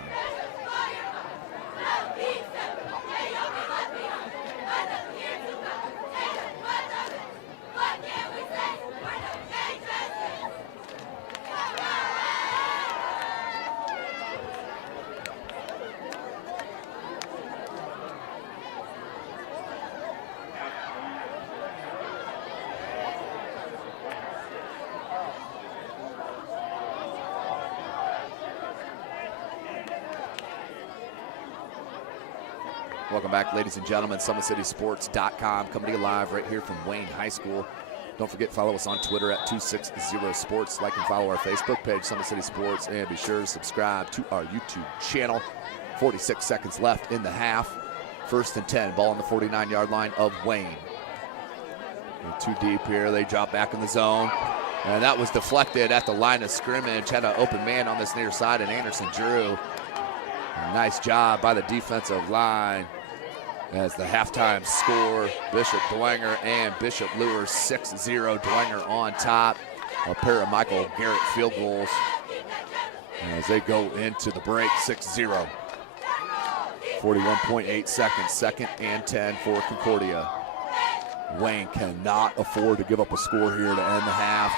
Welcome back, ladies and gentlemen. SummitCitySports.com coming to you live right here from Wayne High School. Don't forget, follow us on Twitter at 260sports. Like and follow our Facebook page, Summit City Sports, and be sure to subscribe to our YouTube channel. 46 seconds left in the half. 1st and 10, ball on the 49-yard line of Wayne. They're too deep here. They drop back in the zone. And that was deflected at the line of scrimmage. Had an open man on this near side, and Anderson Drew. Nice job by the defensive line. As the halftime score, Bishop Dwenger and Bishop Lures 6-0. Dwenger on top. A pair of Michael Garrett field goals as they go into the break 6-0. 41.8 seconds, 2nd and 10 for Concordia. Wayne cannot afford to give up a score here to end the half.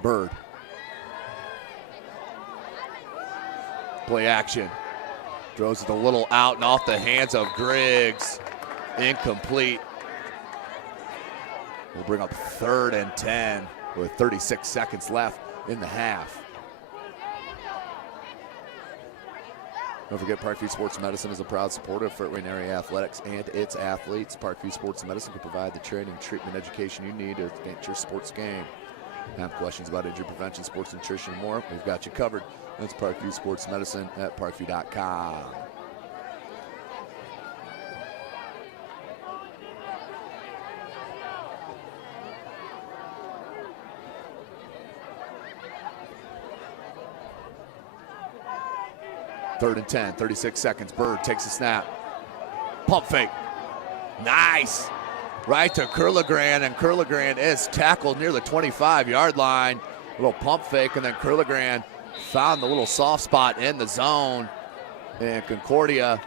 Bird. Play action. Throws it a little out and off the hands of Griggs. Incomplete. We'll bring up 3rd and 10 with 36 seconds left in the half. Don't forget, Parkview Sports Medicine is a proud supporter of Fort Wayne area athletics and its athletes. Parkview Sports Medicine can provide the training, treatment, education you need to advance your sports game. Have questions about injury prevention, sports nutrition, and more? We've got you covered. That's Parkview Sports Medicine at parkview.com. Third and 10, 36 seconds. Bird takes a snap. Pump fake. Nice. Right to Curlegrand, and Curlegrand is tackled near the 25-yard line. Little pump fake, and then Curlegrand found the little soft spot in the zone. And Concordia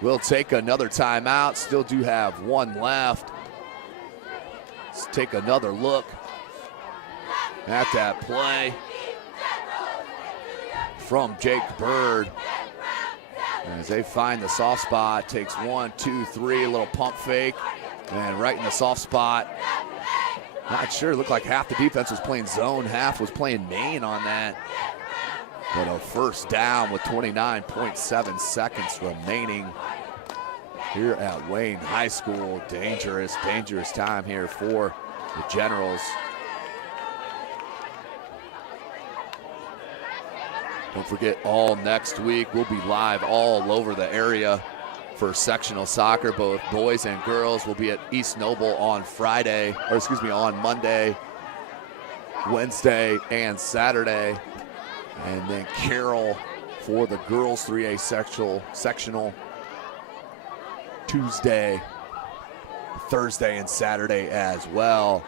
will take another timeout. Still do have one left. Let's take another look at that play from Jake Bird. As they find the soft spot, takes 1, 2, 3, a little pump fake, and right in the soft spot. Not sure, it looked like half the defense was playing zone, half was playing main on that. But a first down with 29.7 seconds remaining here at Wayne High School. Dangerous, dangerous time here for the Generals. Don't forget, all next week we'll be live all over the area for sectional soccer. Both boys and girls will be at East Noble on on Monday, Wednesday, and Saturday. And then Carroll for the girls 3A sectional Tuesday, Thursday, and Saturday as well.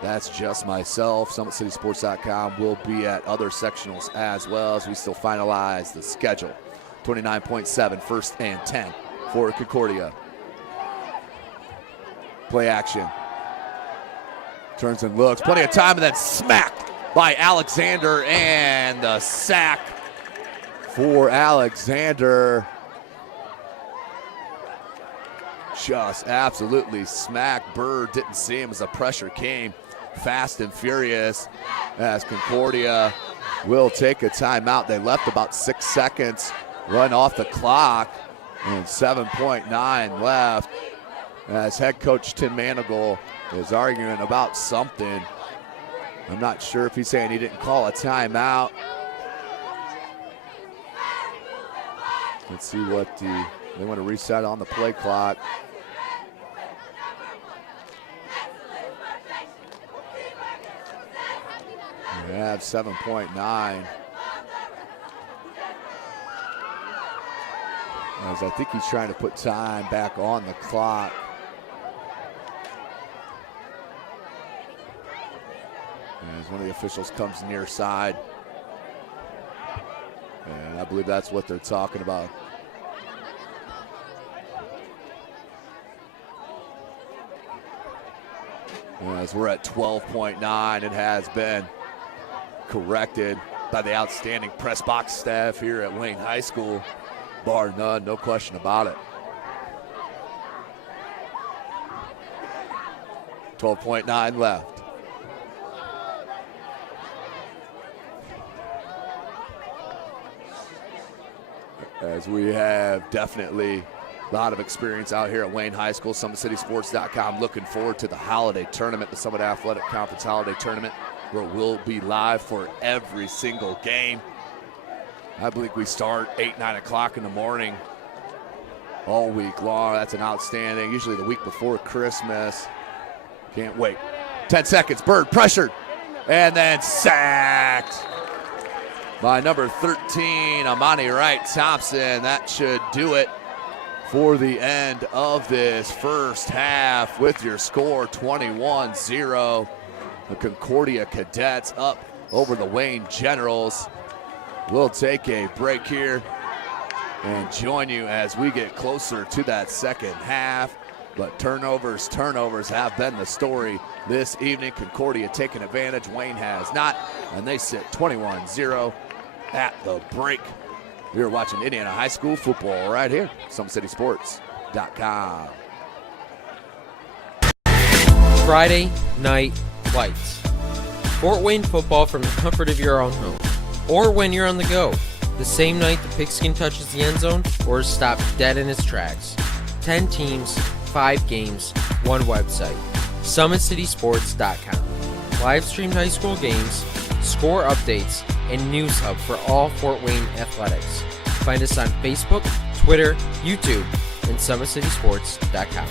That's just myself. SummitCitySports.com will be at other sectionals as well as we still finalize the schedule. 29.7, 1st and 10 for Concordia. Play action. Turns and looks. Plenty of time, and then smacked by Alexander, and the sack for Alexander. Just absolutely smacked. Bird didn't see him as the pressure came fast and furious as Concordia will take a timeout. They left about 6 seconds run off the clock and 7.9 left as head coach Tim Manigal is arguing about something. I'm not sure if he's saying he didn't call a timeout. Let's see what they want to reset on the play clock. We have 7.9. As I think he's trying to put time back on the clock. As one of the officials comes near side. And I believe that's what they're talking about. As we're at 12.9, it has been corrected by the outstanding press box staff here at Wayne High School. Bar none, no question about it. 12.9 left. As we have definitely a lot of experience out here at Wayne High School. SummitCitySports.com looking forward to the holiday tournament, the Summit Athletic Conference Holiday Tournament, where we'll be live for every single game. I believe we start 8, 9 o'clock in the morning all week long. That's an outstanding, usually the week before Christmas. Can't wait. 10 seconds, Bird pressured, and then sacked by number 13, Amani Wright Thompson. That should do it for the end of this first half with your score 21-0. The Concordia Cadets up over the Wayne Generals. We'll take a break here and join you as we get closer to that second half. But turnovers have been the story this evening. Concordia taking advantage, Wayne has not, and they sit 21-0 at the break. You're watching Indiana High School football right here, SummitCitySports.com. Friday night lights. Fort Wayne football from the comfort of your own home, or when you're on the go. The same night the pigskin touches the end zone or is stopped dead in its tracks. 10 teams, 5 games, 1 website. SummitCitySports.com. Live streamed high school games, score updates, and news hub for all Fort Wayne athletics. Find us on Facebook, Twitter, YouTube, and SummitCitySports.com.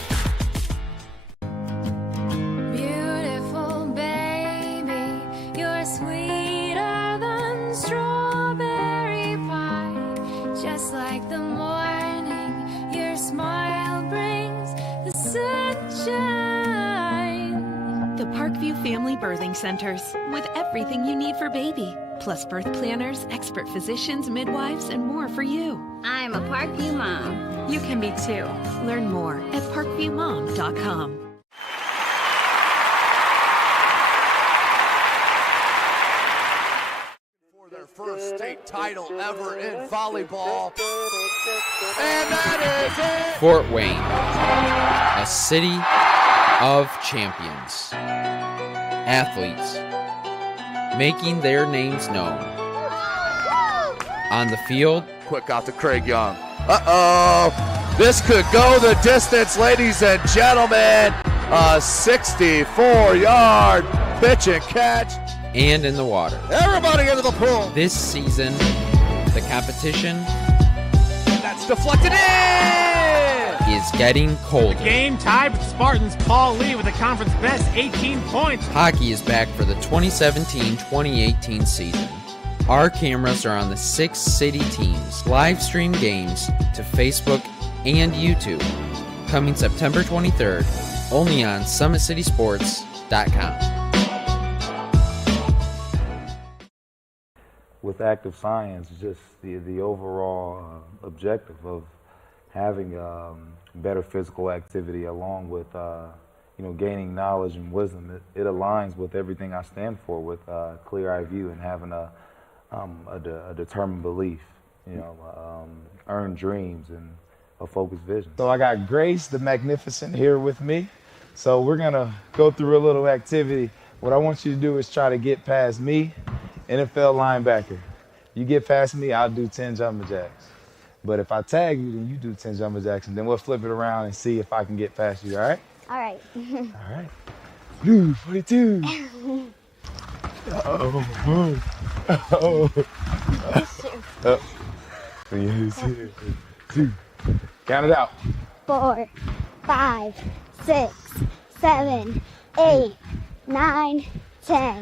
Beautiful baby, you're sweeter than strawberry pie. Just like the morning, your smile brings the sunshine. The Parkview Family Birthing Centers, with everything you need for baby, plus birth planners, expert physicians, midwives, and more for you. I'm a Parkview mom. You can be too. Learn more at parkviewmom.com. For their first state title ever in volleyball. And that is it! Fort Wayne, a city of champions. Athletes making their names known. On the field, Quick out to Craig Young. Uh-oh! This could go the distance, ladies and gentlemen. A 64-yard pitch and catch. and in the water. Everybody into the pool. This season, the competition That's deflected in. is getting colder. Game tied with Spartans. Paul Lee with the conference best 18 points. Hockey is back for the 2017-2018 season. Our cameras are on the 6 city teams. Live stream games to Facebook and YouTube. Coming September 23rd, only on SummitCitySports.com. With active science, just the overall objective of having better physical activity along with gaining knowledge and wisdom, it aligns with everything I stand for, with clear-eye view and having a determined belief, earned dreams and a focused vision. So I got Grace the Magnificent here with me. So we're gonna go through a little activity. What I want you to do is try to get past me, NFL linebacker. You get past me, I'll do 10 jumping jacks. But if I tag you, then you do 10 jumping jacks, and then we'll flip it around and see if I can get past you, all right? All right. All right. Blue 42. Uh-oh. Uh-oh. Oh. 2. Count it out. 4, 5, 6, 7, 8, 9, 10.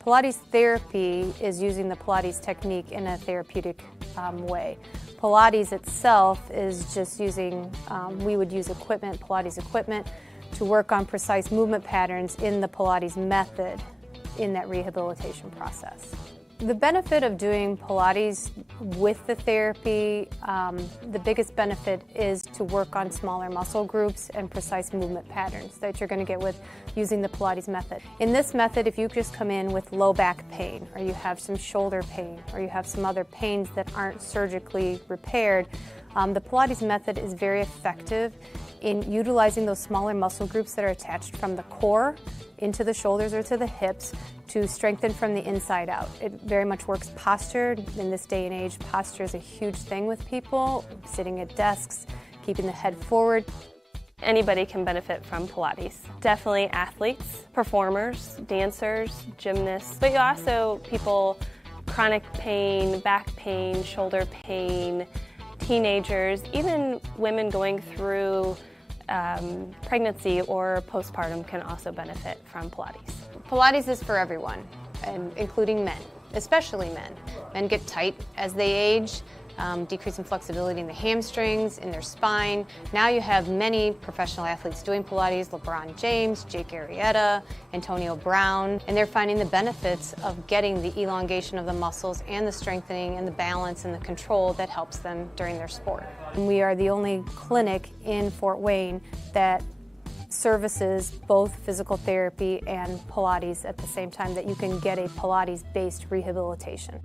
Pilates therapy is using the Pilates technique in a therapeutic way. Pilates itself is just using, we would use equipment, Pilates equipment, to work on precise movement patterns in the Pilates method in that rehabilitation process. The benefit of doing Pilates with the therapy, the biggest benefit is to work on smaller muscle groups and precise movement patterns that you're going to get with using the Pilates method. In this method, if you just come in with low back pain, or you have some shoulder pain, or you have some other pains that aren't surgically repaired, the Pilates method is very effective in utilizing those smaller muscle groups that are attached from the core into the shoulders or to the hips to strengthen from the inside out. It very much works posture. In this day and age, posture is a huge thing with people, sitting at desks, keeping the head forward. Anybody can benefit from Pilates. Definitely athletes, performers, dancers, gymnasts, but you also people, chronic pain, back pain, shoulder pain, teenagers, even women going through pregnancy or postpartum can also benefit from Pilates. Pilates is for everyone, and including men, especially men. Men get tight as they age, decreasing flexibility in the hamstrings, in their spine. Now you have many professional athletes doing Pilates, LeBron James, Jake Arrieta, Antonio Brown, and they're finding the benefits of getting the elongation of the muscles and the strengthening and the balance and the control that helps them during their sport. And we are the only clinic in Fort Wayne that services both physical therapy and Pilates at the same time, that you can get a Pilates-based rehabilitation.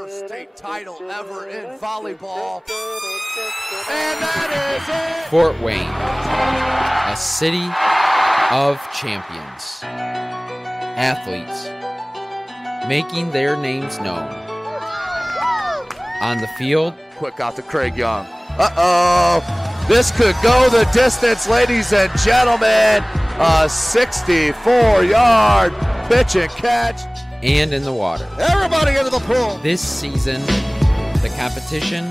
first state title ever in volleyball. And that is it! Fort Wayne, a city of champions. Athletes making their names known. On the field, quick out to Craig Young. Uh-oh! This could go the distance, ladies and gentlemen. A 64-yard pitch and catch. And in the water. Everybody into the pool. This season, the competition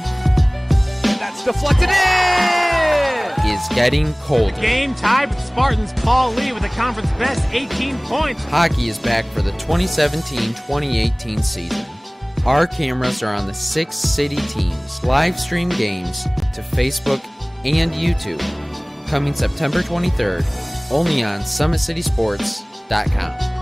that's deflected in is getting colder. The game tied with Spartans Paul Lee with the conference best 18 points. Hockey is back for the 2017-2018 season. Our cameras are on the 6 city teams. Live stream games to Facebook and YouTube. Coming September 23rd, only on SummitCitySports.com.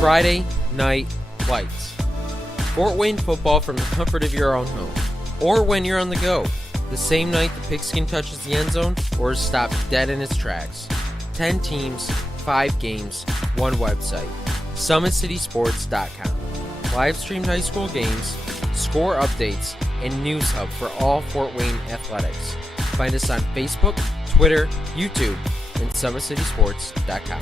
Friday Night Lights. Fort Wayne football from the comfort of your own home, or when you're on the go. The same night the pigskin touches the end zone or is stopped dead in its tracks. 10 teams, 5 games, 1 website. SummitCitySports.com. Live streamed high school games, score updates, and news hub for all Fort Wayne athletics. Find us on Facebook, Twitter, YouTube, and SummitCitySports.com.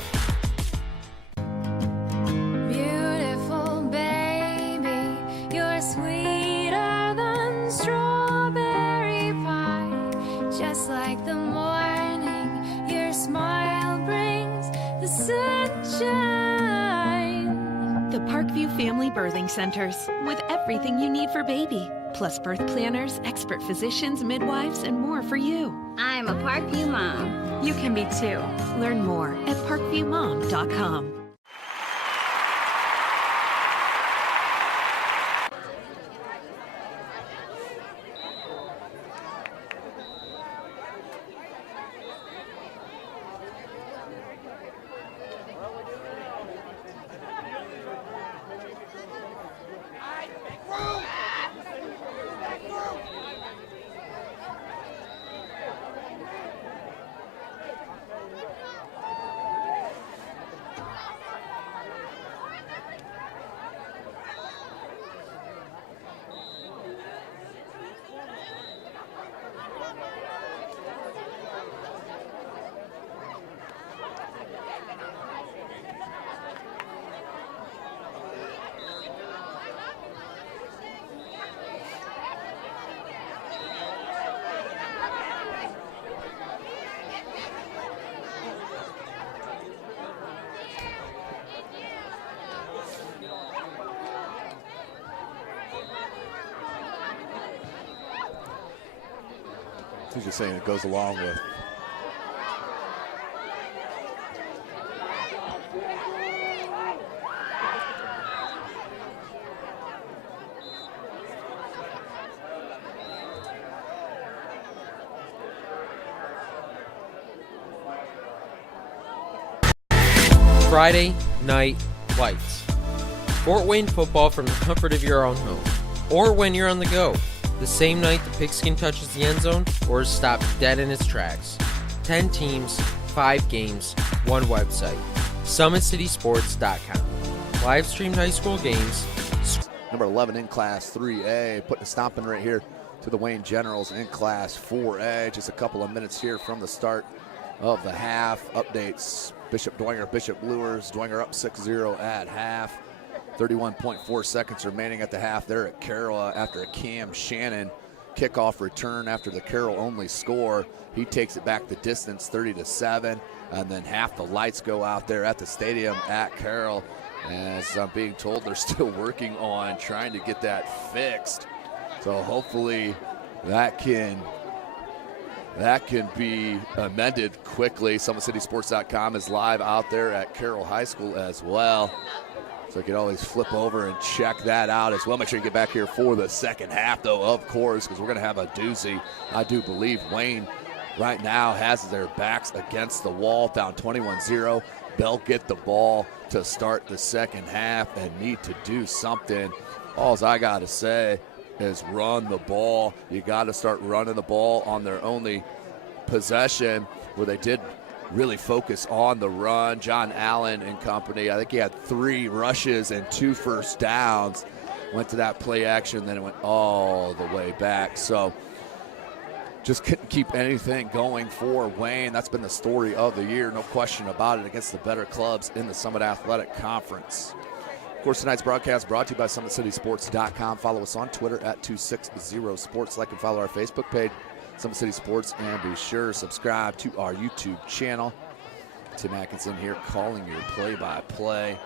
Family Birthing Centers, with everything you need for baby, plus birth planners, expert physicians, midwives, and more for you. I'm a Parkview mom. You can be too. Learn more at parkviewmom.com. He's just saying it goes along with. Friday Night Lights. Fort Wayne football from the comfort of your own home, or when you're on the go. The same night the pigskin touches the end zone or is stopped dead in its tracks. 10 teams, 5 games, 1 website. SummitCitySports.com. Live streamed high school games. Number 11 in Class 3A, putting a stomping right here to the Wayne Generals in Class 4A. Just a couple of minutes here from the start of the half. Updates, Bishop Dwenger, Bishop Lures. Dwenger up 6-0 at half. 31.4 seconds remaining at the half there at Carroll after a Cam Shannon kickoff return after the Carroll only score. He takes it back the distance 30-7, and then half the lights go out there at the stadium at Carroll. As I'm being told, they're still working on trying to get that fixed. So hopefully that can be amended quickly. SummitCitySports.com is live out there at Carroll High School as well. So you can always flip over and check that out as well. Make sure you get back here for the second half, though, of course, because we're going to have a doozy. I do believe Wayne right now has their backs against the wall, down 21-0. They'll get the ball to start the second half and need to do something. All I got to say is run the ball. You got to start running the ball on their only possession where they did really focus on the run. John Allen and company, I think he had 3 rushes and 2 first downs. Went to that play action, then it went all the way back. So just couldn't keep anything going for Wayne. That's been the story of the year, no question about it, against the better clubs in the Summit Athletic Conference. Of course, tonight's broadcast brought to you by SummitCitySports.com. Follow us on Twitter at 260sports. Like and follow our Facebook page, Summit City Sports, and be sure to subscribe to our YouTube channel. Tim Atkinson here calling your play-by-play.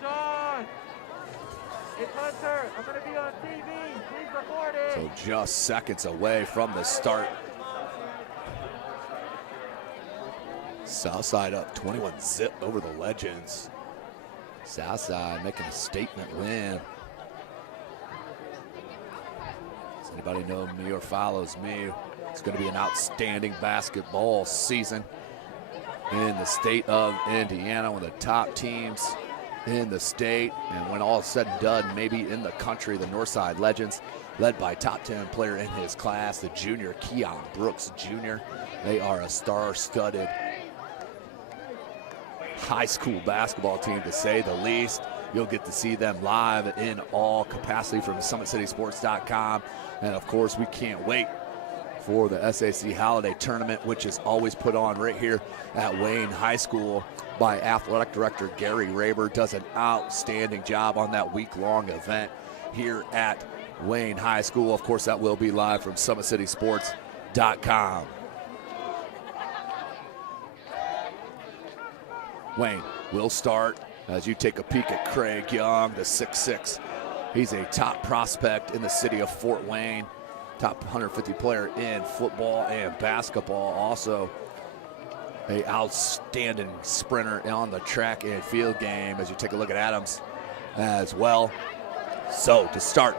Sean! It's Hunter. I'm going to be on TV. Please record it. So just seconds away from the start. Southside up 21-0 over the Legends. Southside making a statement win. Does anybody know me or follows me? It's going to be an outstanding basketball season in the state of Indiana, one of the top teams in the state, and when all is said and done, maybe in the country. The Northside Legends, led by top 10 player in his class, the junior Keon Brooks Jr. They are a star-studded high school basketball team, to say the least. You'll get to see them live in all capacity from SummitCitySports.com. And of course, we can't wait for the SAC Holiday Tournament, which is always put on right here at Wayne High School by Athletic Director Gary Raber. Does an outstanding job on that week-long event here at Wayne High School. Of course, that will be live from SummitCitySports.com. Wayne will start as you take a peek at Craig Young, the 6'6". He's a top prospect in the city of Fort Wayne, top 150 player in football and basketball. Also a outstanding sprinter on the track and field game as you take a look at Adams as well. So to start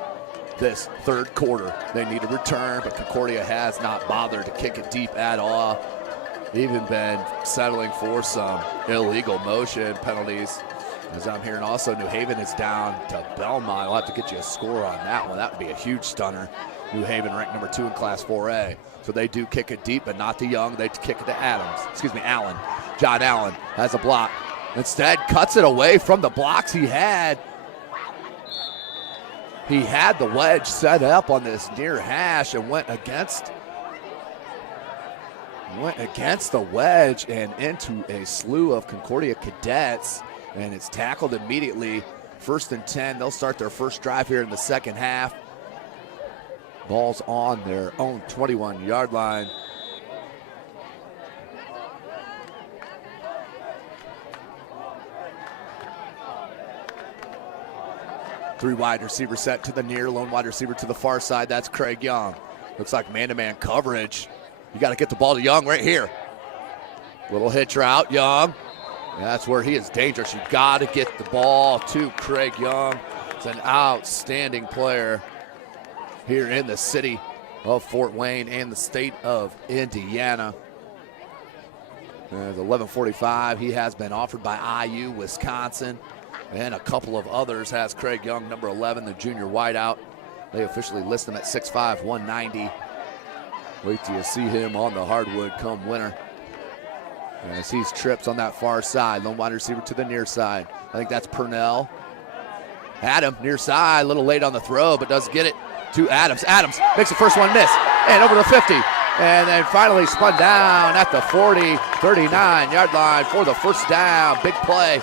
this third quarter, they need a return, but Concordia has not bothered to kick it deep at all. Even been settling for some illegal motion penalties. As I'm hearing also, New Haven is down to Belmont. We'll have to get you a score on that one. That would be a huge stunner. New Haven ranked number 2 in Class 4A. So they do kick it deep, but not to Young. They kick it to Allen. John Allen has a block. Instead, cuts it away from the blocks he had. He had the wedge set up on this near hash and went against the wedge and into a slew of Concordia cadets, and it's tackled immediately. 1st and 10. They'll start their first drive here in the second half. Ball's on their own 21-yard line. Three wide receiver set to the near, lone wide receiver to the far side. That's Craig Young. Looks like man-to-man coverage. You got to get the ball to Young right here. Little hitch route, Young. That's where he is dangerous. You got to get the ball to Craig Young. It's an outstanding player here in the city of Fort Wayne and the state of Indiana. There's 11:45. He has been offered by IU, Wisconsin, and a couple of others. Has Craig Young, number 11, the junior wideout. They officially list him at 6'5", 190. Wait till you see him on the hardwood come winter. As he's trips on that far side. Lone wide receiver to the near side. I think that's Purnell. Adam, near side, a little late on the throw, but does get it to Adams. Adams makes the first one miss, and over the 50. And then finally spun down at the 40, 39-yard line for the first down. Big play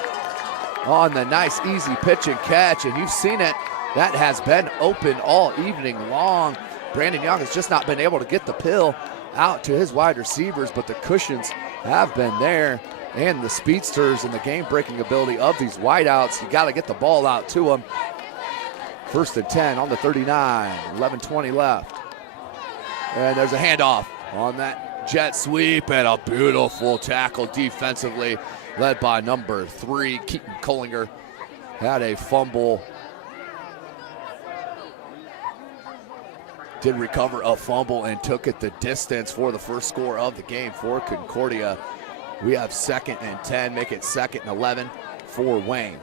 on the nice, easy pitch and catch, and you've seen it that has been open all evening long. Brandon Young has just not been able to get the pill out to his wide receivers, but the cushions have been there, and the speedsters and the game-breaking ability of these wideouts. You got to get the ball out to them. 1st and 10 on the 39, 11:20 left. And there's a handoff on that jet sweep, and a beautiful tackle defensively led by number 3, Keaton Collinger. Had a fumble. Did recover a fumble and took it the distance for the first score of the game for Concordia. We have 2nd and 10, make it 2nd and 11 for Wayne.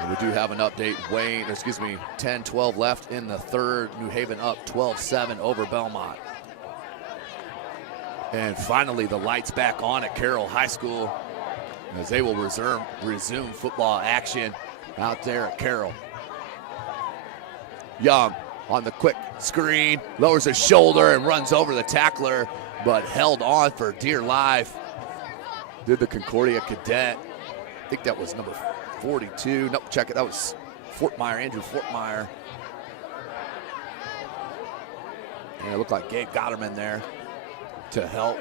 And we do have an update. 10-12 left in the third. New Haven up 12-7 over Belmont. And finally, the lights back on at Carroll High School as they will resume football action out there at Carroll. Young on the quick screen, lowers his shoulder and runs over the tackler, but held on for dear life. Did the Concordia cadet. I think that was number 42. Nope, check it. That was Andrew Fortmeyer. And it looked like Gabe got him in there to help.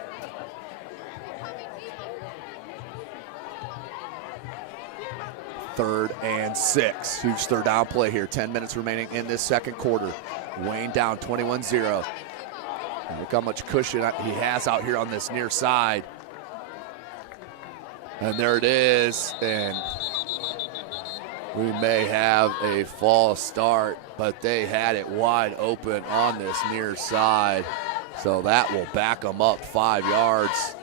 Third and 6. Huge third down play here. 10 minutes remaining in this second quarter. Wayne down 21-0. And look how much cushion he has out here on this near side. And there it is. And we may have a false start, but they had it wide open on this near side. So that will back them up 5 yards.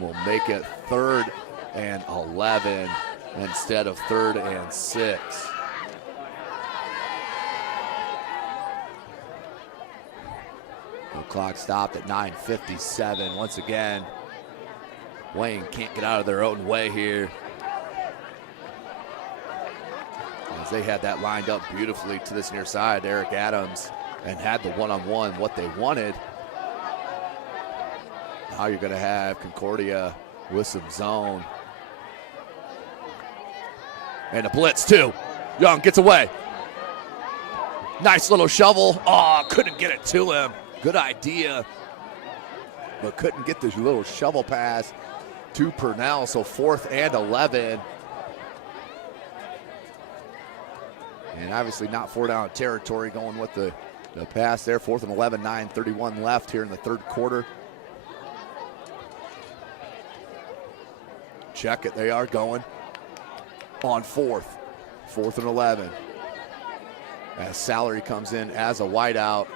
We'll make it 3rd and 11 instead of 3rd and 6. The clock stopped at 9:57. Once again, Wayne can't get out of their own way here, as they had that lined up beautifully to this near side. Eric Adams, and had the one-on-one, what they wanted. Now you're going to have Concordia with some zone. And a blitz too. Young gets away. Nice little shovel. Oh, couldn't get it to him. Good idea, but couldn't get this little shovel pass to Purnell. So 4th and 11. And obviously not 4-down territory, going with the pass there. 4th and 11, 9:31 left here in the third quarter. Check it, they are going on 4th and 11. As Salary comes in as a wideout.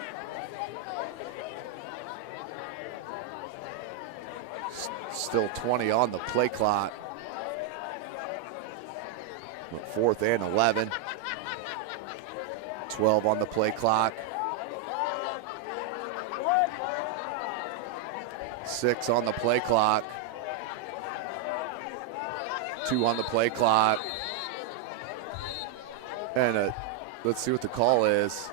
Still 20 on the play clock. But 4th and 11. 12 on the play clock. 6 on the play clock. 2 on the play clock. And let's see what the call is.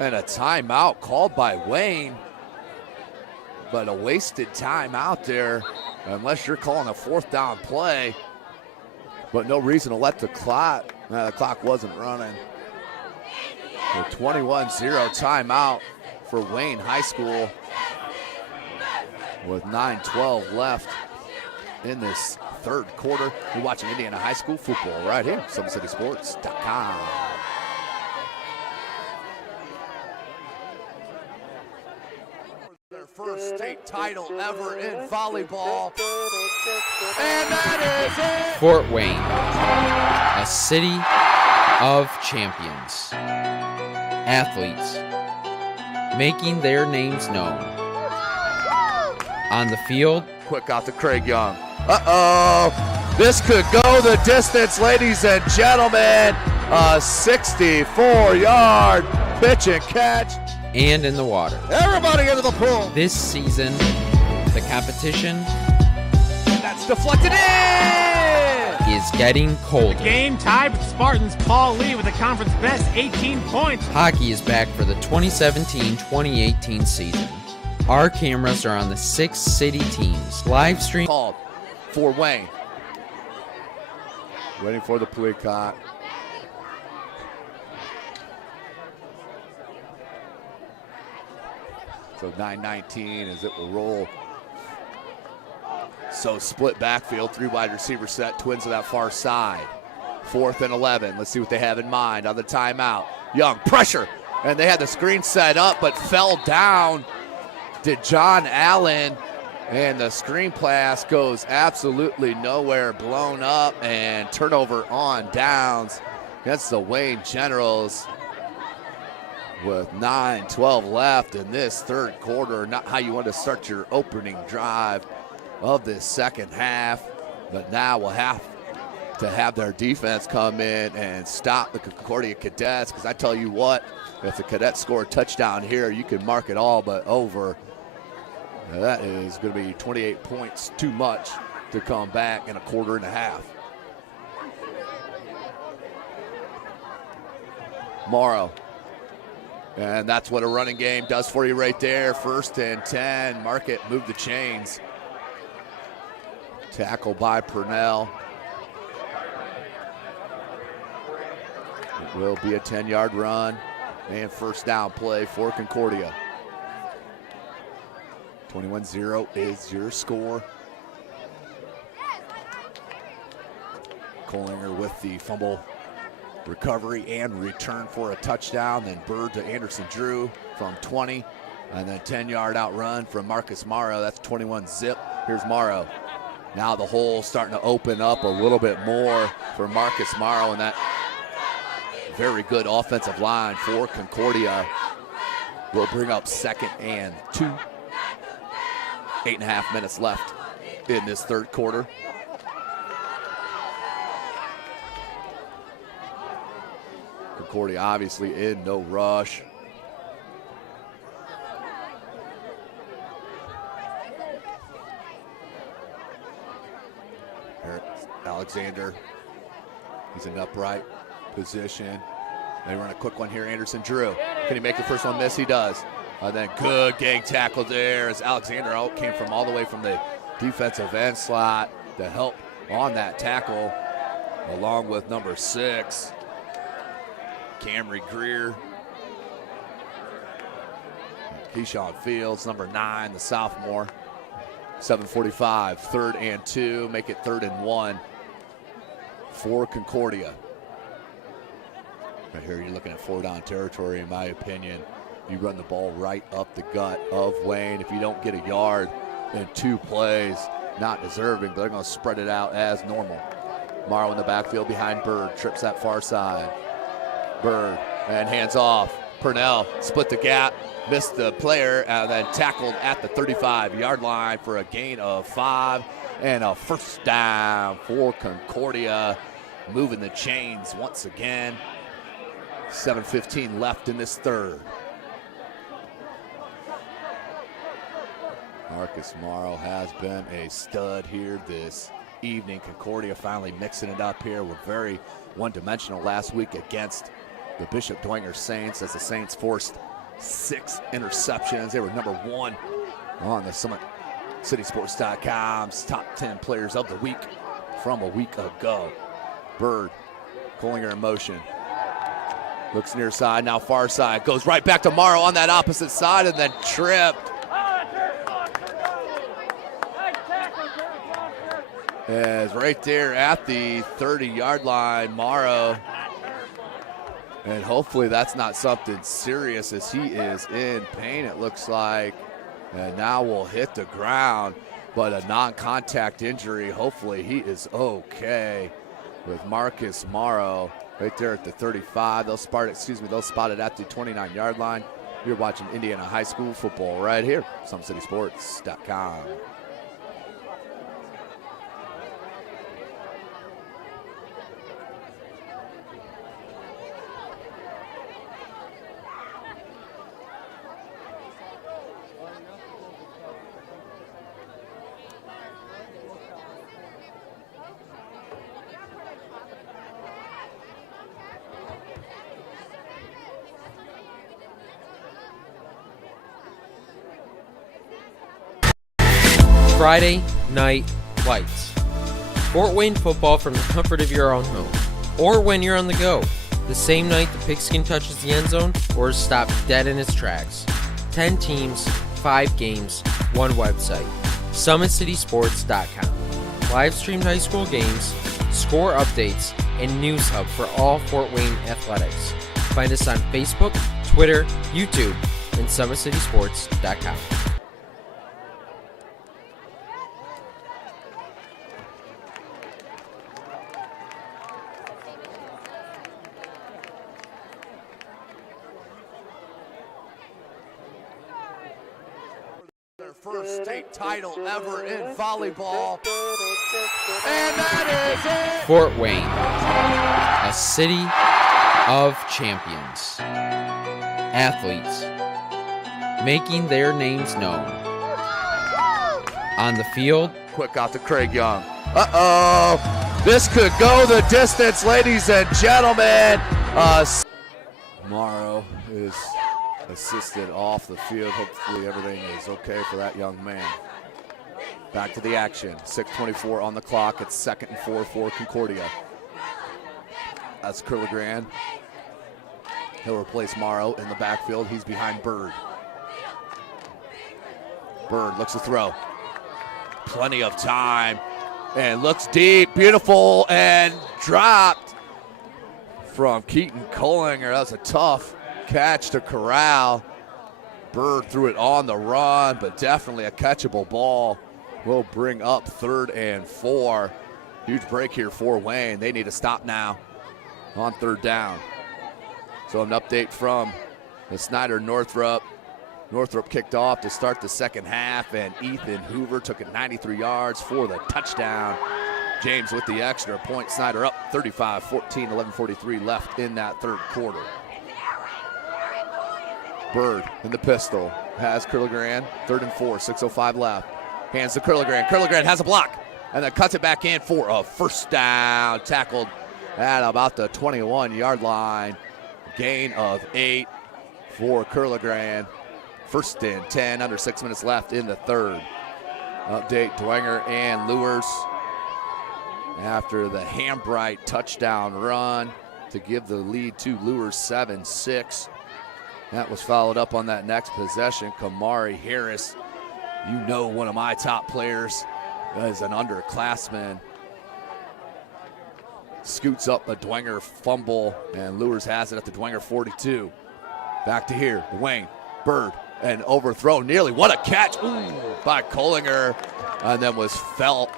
And a timeout called by Wayne. But a wasted timeout there, unless you're calling a 4th down play. But no reason to let the clock. The clock wasn't running. A 21-0 timeout for Wayne High School with 9:12 left in this third quarter. You're watching Indiana High School football right here, SummitCitySports.com. Their first state title ever in volleyball. And that is it! Fort Wayne, a city of champions. Athletes making their names known. On the field, quick out to Craig Young. Uh-oh, this could go the distance, ladies and gentlemen. A 64-yard pitch and catch. And in the water. Everybody into the pool. This season, the competition that's deflected in is getting colder. The game tied with Spartans. Paul Lee with the conference best 18 points. Hockey is back for the 2017-2018 season. Our cameras are on the 6 city teams. Live stream called for Wayne. Waiting for the Peacock. So 9-19 as it will roll. So split backfield, 3 wide receiver set, Twins to that far side. 4th and 11. Let's see what they have in mind on the timeout. Young, pressure. And they had the screen set up, but fell down to John Allen. And the screen pass goes absolutely nowhere, blown up, and turnover on downs against the Wayne Generals with 9:12 left in this third quarter. Not how you want to start your opening drive of this second half, but now we'll have to have their defense come in and stop the Concordia Cadets, because I tell you what, if the Cadets score a touchdown here, you can mark it all but over. Now that is going to be 28 points too much to come back in a quarter and a half. Morrow. And that's what a running game does for you right there. 1st and 10. Market, move the chains. Tackle by Purnell. It will be a 10-yard run and first down play for Concordia. 21-0 is your score. Kohlinger with the fumble recovery and return for a touchdown. Then Bird to Anderson Drew from 20. And then 10-yard out run from Marcus Morrow. That's 21-zip. Here's Morrow. Now the hole starting to open up a little bit more for Marcus Morrow, and that very good offensive line for Concordia will bring up 2nd and 2. 8.5 minutes left in this third quarter. Concordia obviously in no rush. Here, Alexander, he's in upright position. They run a quick one here, Anderson Drew. Can he make the first one miss? He does. And then good gang tackle there as Alexander came from all the way from the defensive end slot to help on that tackle, along with number 6, Camry Greer. Keyshawn Fields, number 9, the sophomore. 7:45, 3rd and 2, make it 3rd and 1 for Concordia. Right here, you're looking at 4-down territory, in my opinion. You run the ball right up the gut of Wayne. If you don't get a yard in 2 plays, not deserving, but they're going to spread it out as normal. Morrow in the backfield behind Bird, trips that far side. Bird, and hands off. Purnell split the gap, missed the player, and then tackled at the 35-yard line for a gain of 5 and a first down for Concordia. Moving the chains once again. 7:15 left in this third. Marcus Morrow has been a stud here this evening. Concordia finally mixing it up here. We're very one-dimensional last week against the Bishop Dwenger Saints, as the Saints forced 6 interceptions. They were number 1 on the SummitCitySports.com's top 10 players of the week from a week ago. Bird, Kohlinger in motion. Looks near side, now far side. Goes right back to Morrow on that opposite side and then tripped. Is right there at the 30-yard line, Morrow. And hopefully that's not something serious, as he is in pain, it looks like. And now will hit the ground, but a non-contact injury. Hopefully he is okay with Marcus Morrow right there at the 35. They'll spot it at the 29-yard line. You're watching Indiana High School football right here, SummitCitySports.com. Friday Night Lights. Fort Wayne football from the comfort of your own home, or when you're on the go, the same night the pigskin touches the end zone or is stopped dead in its tracks. 10 teams, 5 games, 1 website. SummitCitySports.com. Live streamed high school games, score updates, and news hub for all Fort Wayne athletics. Find us on Facebook, Twitter, YouTube, and SummitCitySports.com. Their first state title ever in volleyball. And that is it! Fort Wayne, a city of champions. Athletes making their names known. On the field, quick out to Craig Young. Uh-oh! This could go the distance, ladies and gentlemen. Morrow is assisted off the field. Hopefully everything is okay for that young man. Back to the action. 6:24 on the clock. It's 2nd and 4 for Concordia. That's Curligran. He'll replace Morrow in the backfield. He's behind Bird. Bird looks to throw. Plenty of time. And looks deep. Beautiful. And dropped from Keaton Collinger. That was a tough catch to corral. Bird threw it on the run, but definitely a catchable ball. Will bring up 3rd and 4. Huge break here for Wayne. They need to stop now on 3rd down. So an update from the Snyder-Northrop. Northrop kicked off to start the second half, and Ethan Hoover took it 93 yards for the touchdown. James with the extra point. Snyder up 35-14, 11:43 left in that 3rd quarter. Bird in the pistol. Has Curligran. 3rd and 4, 6:05 left. Hands to Curligran. Curligran has a block and then cuts it back in for a first down. Tackled at about the 21-yard line. Gain of 8 for Curligran. 1st and 10, under 6 minutes left in the 3rd. Update Dwenger and Lewis after the Hambright touchdown run to give the lead to Lewis 7-6. That was followed up on that next possession. Kamari Harris, you know, one of my top players, as an underclassman. Scoots up a Dwenger fumble, and Lewis has it at the Dwenger 42. Back to here, Wayne, Bird, and overthrow nearly. What a catch by Collinger, and then was felt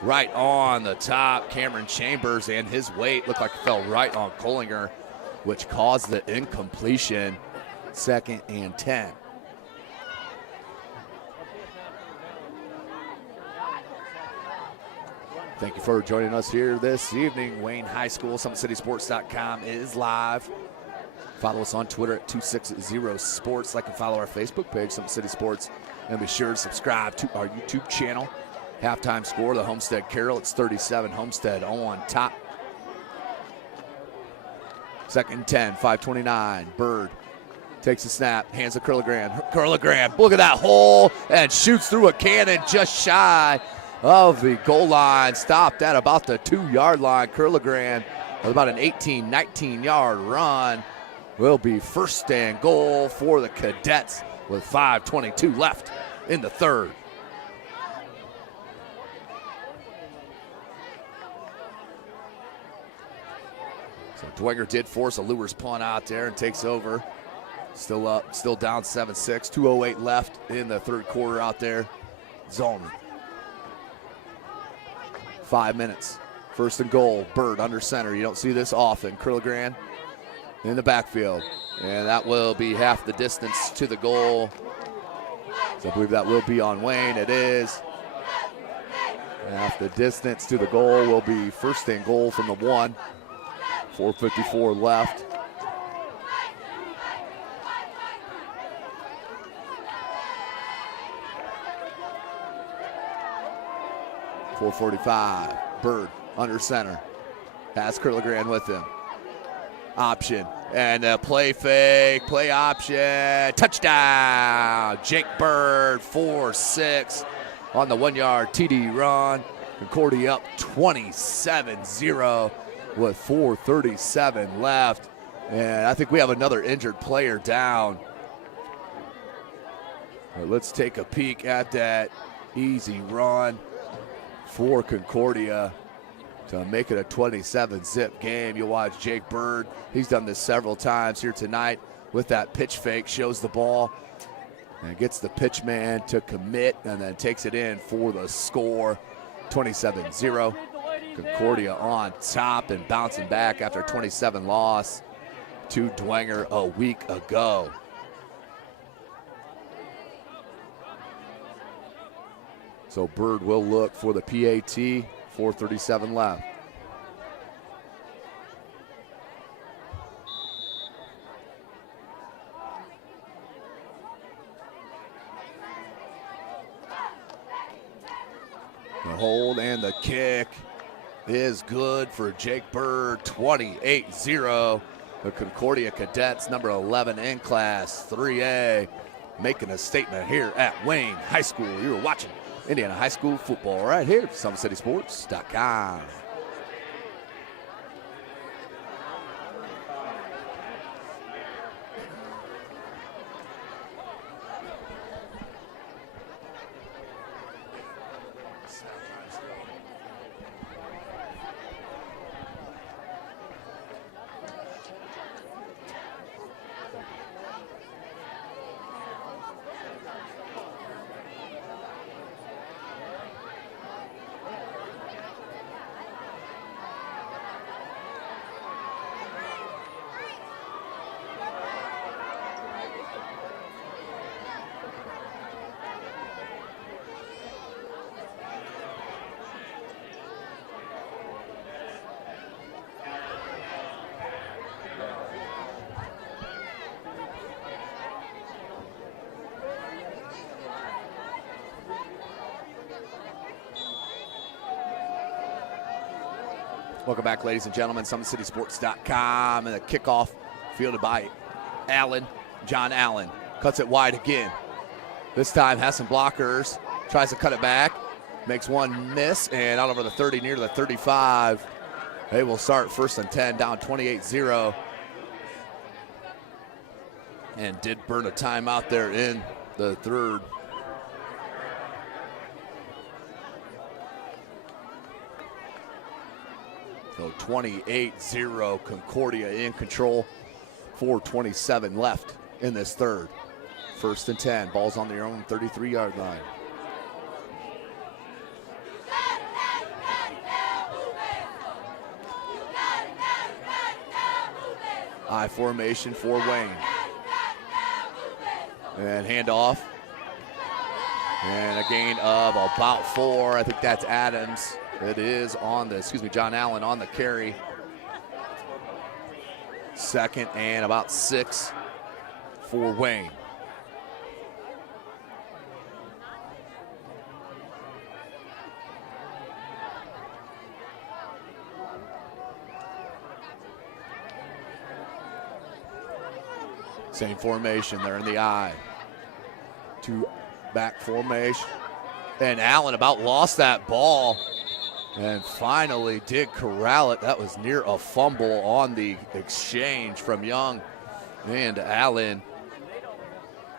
right on the top. Cameron Chambers and his weight looked like it fell right on Collinger, which caused the incompletion. 2nd and 10. Thank you for joining us here this evening. Wayne High School, SummitCitySports.com is live. Follow us on Twitter at 260sports. Like and follow our Facebook page, Summit City Sports. And be sure to subscribe to our YouTube channel. Halftime score, the Homestead Carroll. It's 37, Homestead on top. 2nd and 10, 5:29. Bird takes a snap, hands to Curligran. Curligran, look at that hole, and shoots through a cannon just shy of the goal line. Stopped at about the 2-yard line. Curligran with about an 18, 19-yard run. Will be 1st and goal for the Cadets with 5:22 left in the 3rd. So Dwenger did force a Lewis punt out there and takes over. Still up, still down 7-6. 2:08 left in the 3rd quarter out there. Zone. 5 minutes. 1st and goal. Bird under center. You don't see this often. Curligran in the backfield. And that will be half the distance to the goal. So I believe that will be on Wayne. It is. Half the distance to the goal will be 1st and goal from the 1. 4:54 left. .45. Bird under center. Has Curligran with him. Option. And a play fake. Play option. Touchdown. Jake Bird, 4-6 on the 1-yard TD run. Concordia up 27-0 with 4:37 left. And I think we have another injured player down. Let's take a peek at that easy run for Concordia to make it a 27-zip game. You'll watch Jake Bird. He's done this several times here tonight with that pitch fake, shows the ball and gets the pitch man to commit and then takes it in for the score. 27-0. Concordia on top and bouncing back after a 27 loss to Dwenger a week ago. So Bird will look for the PAT, 4:37 left. The hold and the kick is good for Jake Bird, 28-0. The Concordia Cadets, number 11 in Class 3A, making a statement here at Wayne High School. You're watching Indiana High School football right here at SummitCitySports.com. Welcome back, ladies and gentlemen. SummitCitySports.com, and the kickoff fielded by Allen. John Allen cuts it wide again. This time has some blockers, tries to cut it back, makes one miss, and out over the 30 near the 35. They will start 1st and 10, down 28-0. And did burn a timeout there in the third. So 28-0, Concordia in control. 4:27 left in this third. 1st and 10, ball's on their own 33-yard line. I formation for Wayne. And handoff. And a gain of about 4. I think that's Adams. It is on the, John Allen on the carry. 2nd and about 6 for Wayne. Same formation there in the I. 2 back formation. And Allen about lost that ball. And finally did corral it. That was near a fumble on the exchange from Young and Allen.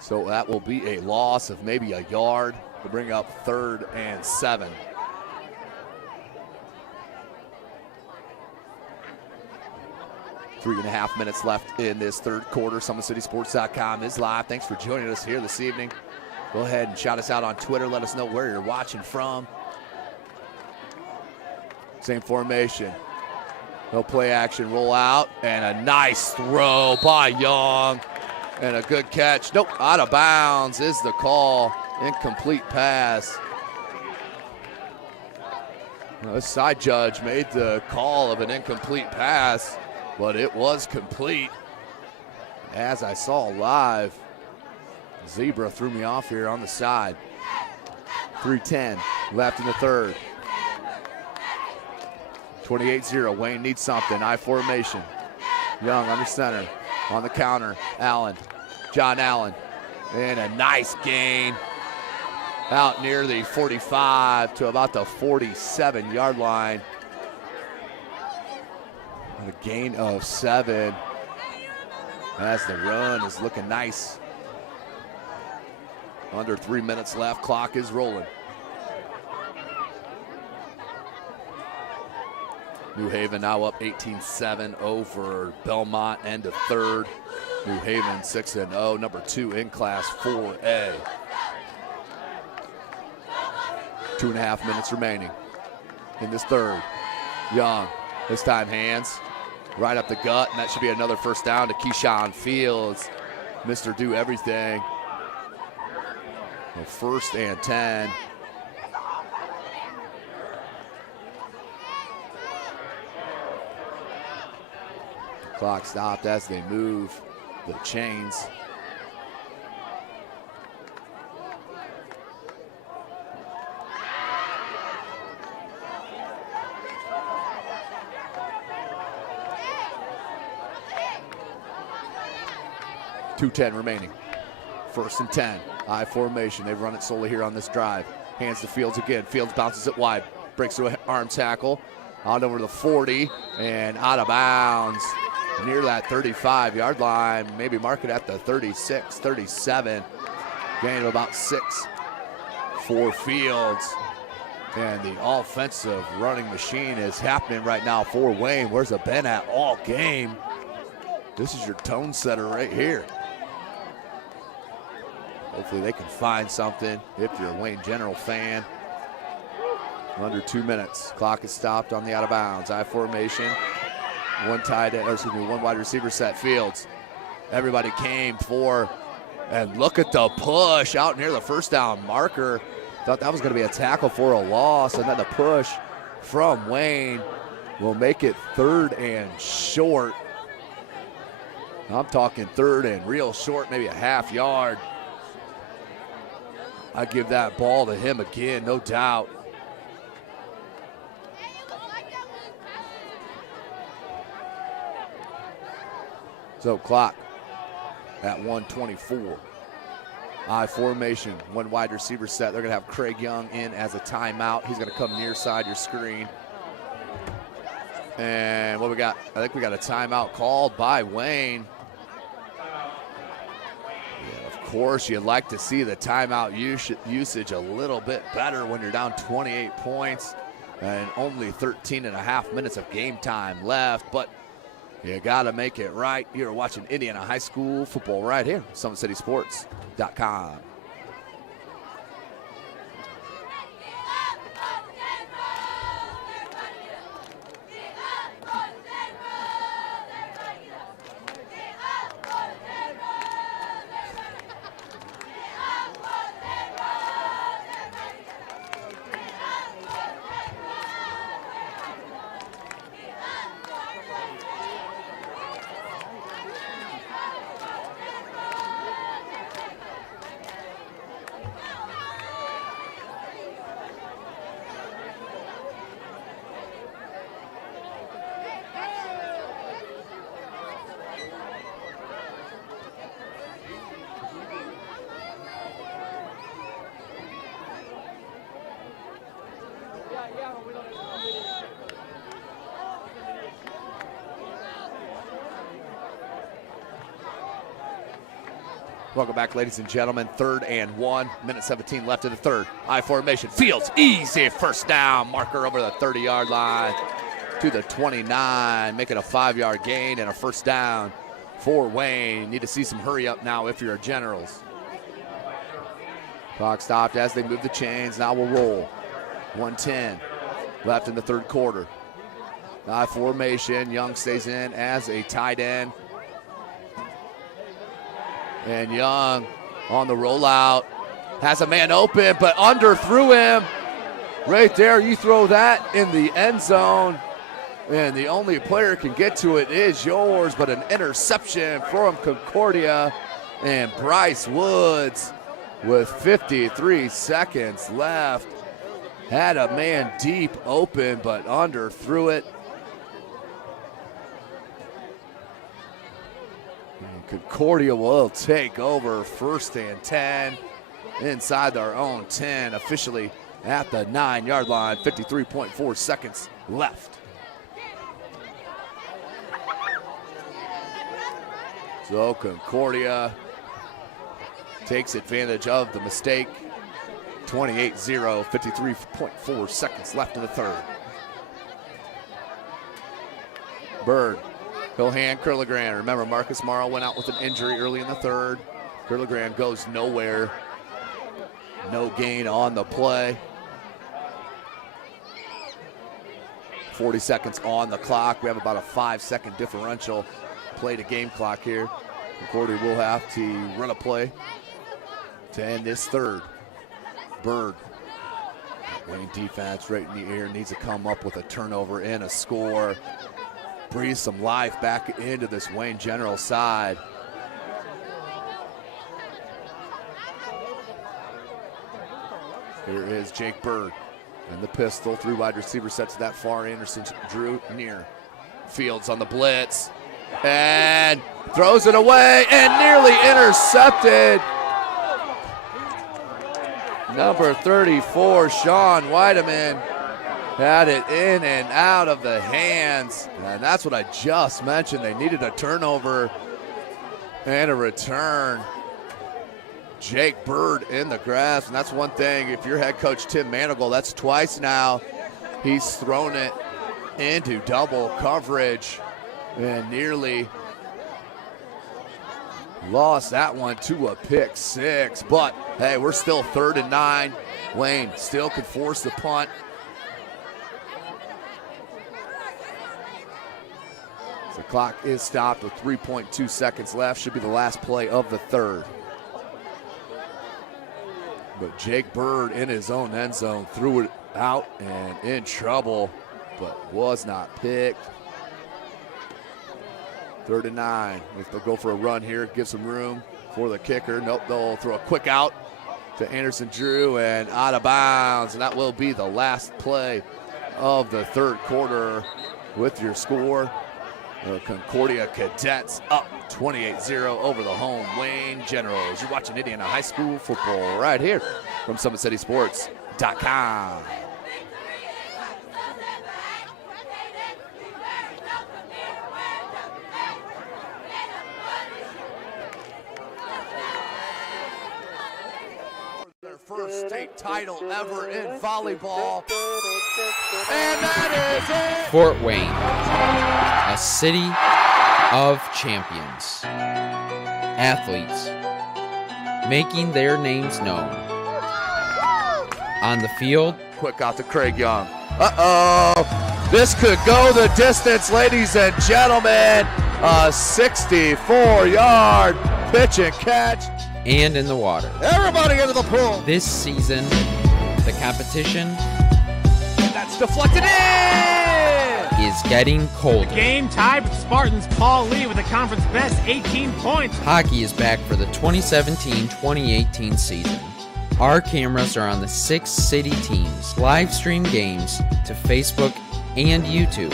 So that will be a loss of maybe a yard to bring up 3rd and 7. Three and a half minutes left in this third quarter. SummitCitySports.com is live. Thanks for joining us here this evening. Go ahead and shout us out on Twitter. Let us know where you're watching from. Same formation. No play action, roll out, and a nice throw by Young. And a good catch. Nope, out of bounds is the call. Incomplete pass. Now, this side judge made the call of an incomplete pass, but it was complete. As I saw live, Zebra threw me off here on the side. 3:10 left in the third. 28-0, Wayne needs something, I formation. Young under center, on the counter, Allen, John Allen, and a nice gain out near the 45 to about the 47-yard line. And a gain of 7 as the run is looking nice. Under 3 minutes left, clock is rolling. New Haven now up 18-7 over Belmont, end of third. New Haven 6-0, number 2 in Class 4A. 2.5 minutes remaining in this third. Young, this time hands right up the gut, and that should be another first down to Keyshawn Fields. Mr. Do Everything. Well, 1st and 10. Clock stopped as they move the chains. .210 remaining. 1st and 10. I formation. They've run it solely here on this drive. Hands to Fields again. Fields bounces it wide. Breaks through an arm tackle. On over to the 40 and out of bounds. Near that 35-yard line. Maybe mark it at the 36, 37. Gain of about 6 for Fields. And the offensive running machine is happening right now for Wayne. Where's it been at all game? This is your tone setter right here. Hopefully they can find something if you're a Wayne General fan. Under 2 minutes. Clock is stopped on the out of bounds. I formation. One wide receiver set. Fields. Everybody came for, and look at the push out near the first down marker. Thought that was going to be a tackle for a loss, and then the push from Wayne will make it 3rd and short. I'm talking 3rd and real short, maybe a half yard. I give that ball to him again, no doubt. So clock at 1:24. I formation, one wide receiver set. They're going to have Craig Young in as a timeout. He's going to come near side your screen. And what we got? I think we got a timeout called by Wayne. Yeah, of course, you'd like to see the timeout usage a little bit better when you're down 28 points and only 13.5 minutes of game time left. But you got to make it right. You're watching Indiana High School football right here, SummitCitySports.com. Welcome back, ladies and gentlemen. 3rd and 1, minute 17 left in the third. I formation. Fields, easy first down. Marker over the 30-yard line to the 29. Making a 5-yard gain and a first down for Wayne. Need to see some hurry up now if you're a Generals. Clock stopped as they move the chains. Now we'll roll. 1:10 left in the third quarter. I formation. Young stays in as a tight end. And Young on the rollout has a man open, but underthrew him. Right there, you throw that in the end zone, and the only player can get to it is yours, but an interception from Concordia. And Bryce Woods, with 53 seconds left, had a man deep open, but underthrew it. Concordia will take over 1st and 10. inside their own 10, officially at the 9-yard line. 53.4 seconds left. So Concordia takes advantage of the mistake. 28-0, 53.4 seconds left in the third. Bird, he'll hand Curligran. Remember, Marcus Morrow went out with an injury early in the third. Curligran goes nowhere. No gain on the play. 40 seconds on the clock. We have about a 5-second differential play to game clock here. Concordia will have to run a play to end this third. Bird, Wayne defense right in the air, needs to come up with a turnover and a score. Breathe some life back into this Wayne General side. Here is Jake Bird and the pistol. 3 wide receiver sets that far. Anderson Drew near. Fields on the blitz and throws it away and nearly intercepted. Number 34, Sean Weideman, had it in and out of the hands. And that's what I just mentioned. They needed a turnover and a return. Jake Bird in the grass, and that's one thing. If you're head coach Tim Manigal, that's twice now he's thrown it into double coverage and nearly lost that one to a pick six. But hey, we're still 3rd and 9. Wayne still could force the punt. The clock is stopped with 3.2 seconds left. Should be the last play of the third. But Jake Bird in his own end zone threw it out and in trouble, but was not picked. 3rd and 9. If they'll go for a run here, give some room for the kicker. Nope, they'll throw a quick out to Anderson Drew and out of bounds. And that will be the last play of the third quarter with your score. The Concordia Cadets up 28-0 over the home Wayne Generals. You're watching Indiana High School football right here from SummitCitySports.com. Their first state title ever in volleyball. And that is it! Fort Wayne, a city of champions. Athletes making their names known. On the field. Quick out to Craig Young. Uh-oh. This could go the distance, ladies and gentlemen. A 64-yard pitch and catch. And in the water. Everybody into the pool. This season, the competition that's deflected in is getting colder. The game tied with Spartans Paul Lee with the conference best 18 points. Hockey is back for the 2017-2018 season. Our cameras are on the 6 city teams. Live stream games to Facebook and YouTube.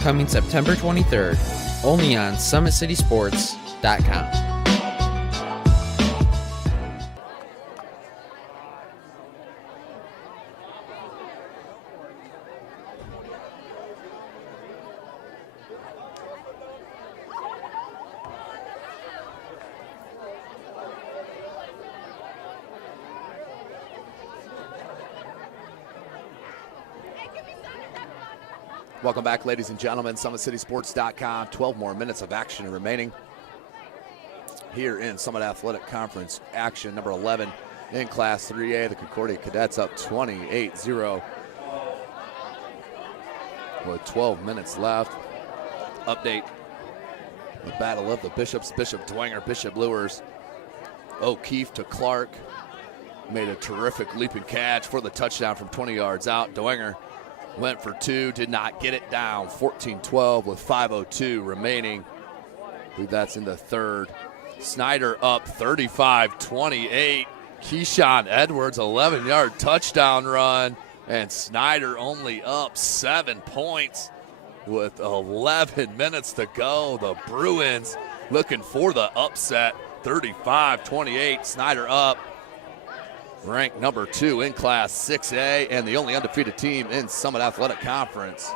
Coming September 23rd, only on SummitCitySports.com. Welcome back, ladies and gentlemen. SummitCitySports.com. 12 more minutes of action remaining here in Summit Athletic Conference action. Number 11 in Class 3A. The Concordia Cadets up 28-0 with 12 minutes left. Update: the battle of the Bishops. Bishop Dwenger, Bishop Lures. O'Keefe to Clark. Made a terrific leaping catch for the touchdown from 20 yards out. Dwenger went for 2, did not get it down. 14-12 with 5:02 remaining. I believe that's in the third. Snyder up 35-28. Keyshawn Edwards, 11-yard touchdown run. And Snyder only up 7 points with 11 minutes to go. The Bruins looking for the upset. 35-28, Snyder up. ranked number 2 in Class 6A and the only undefeated team in Summit Athletic Conference.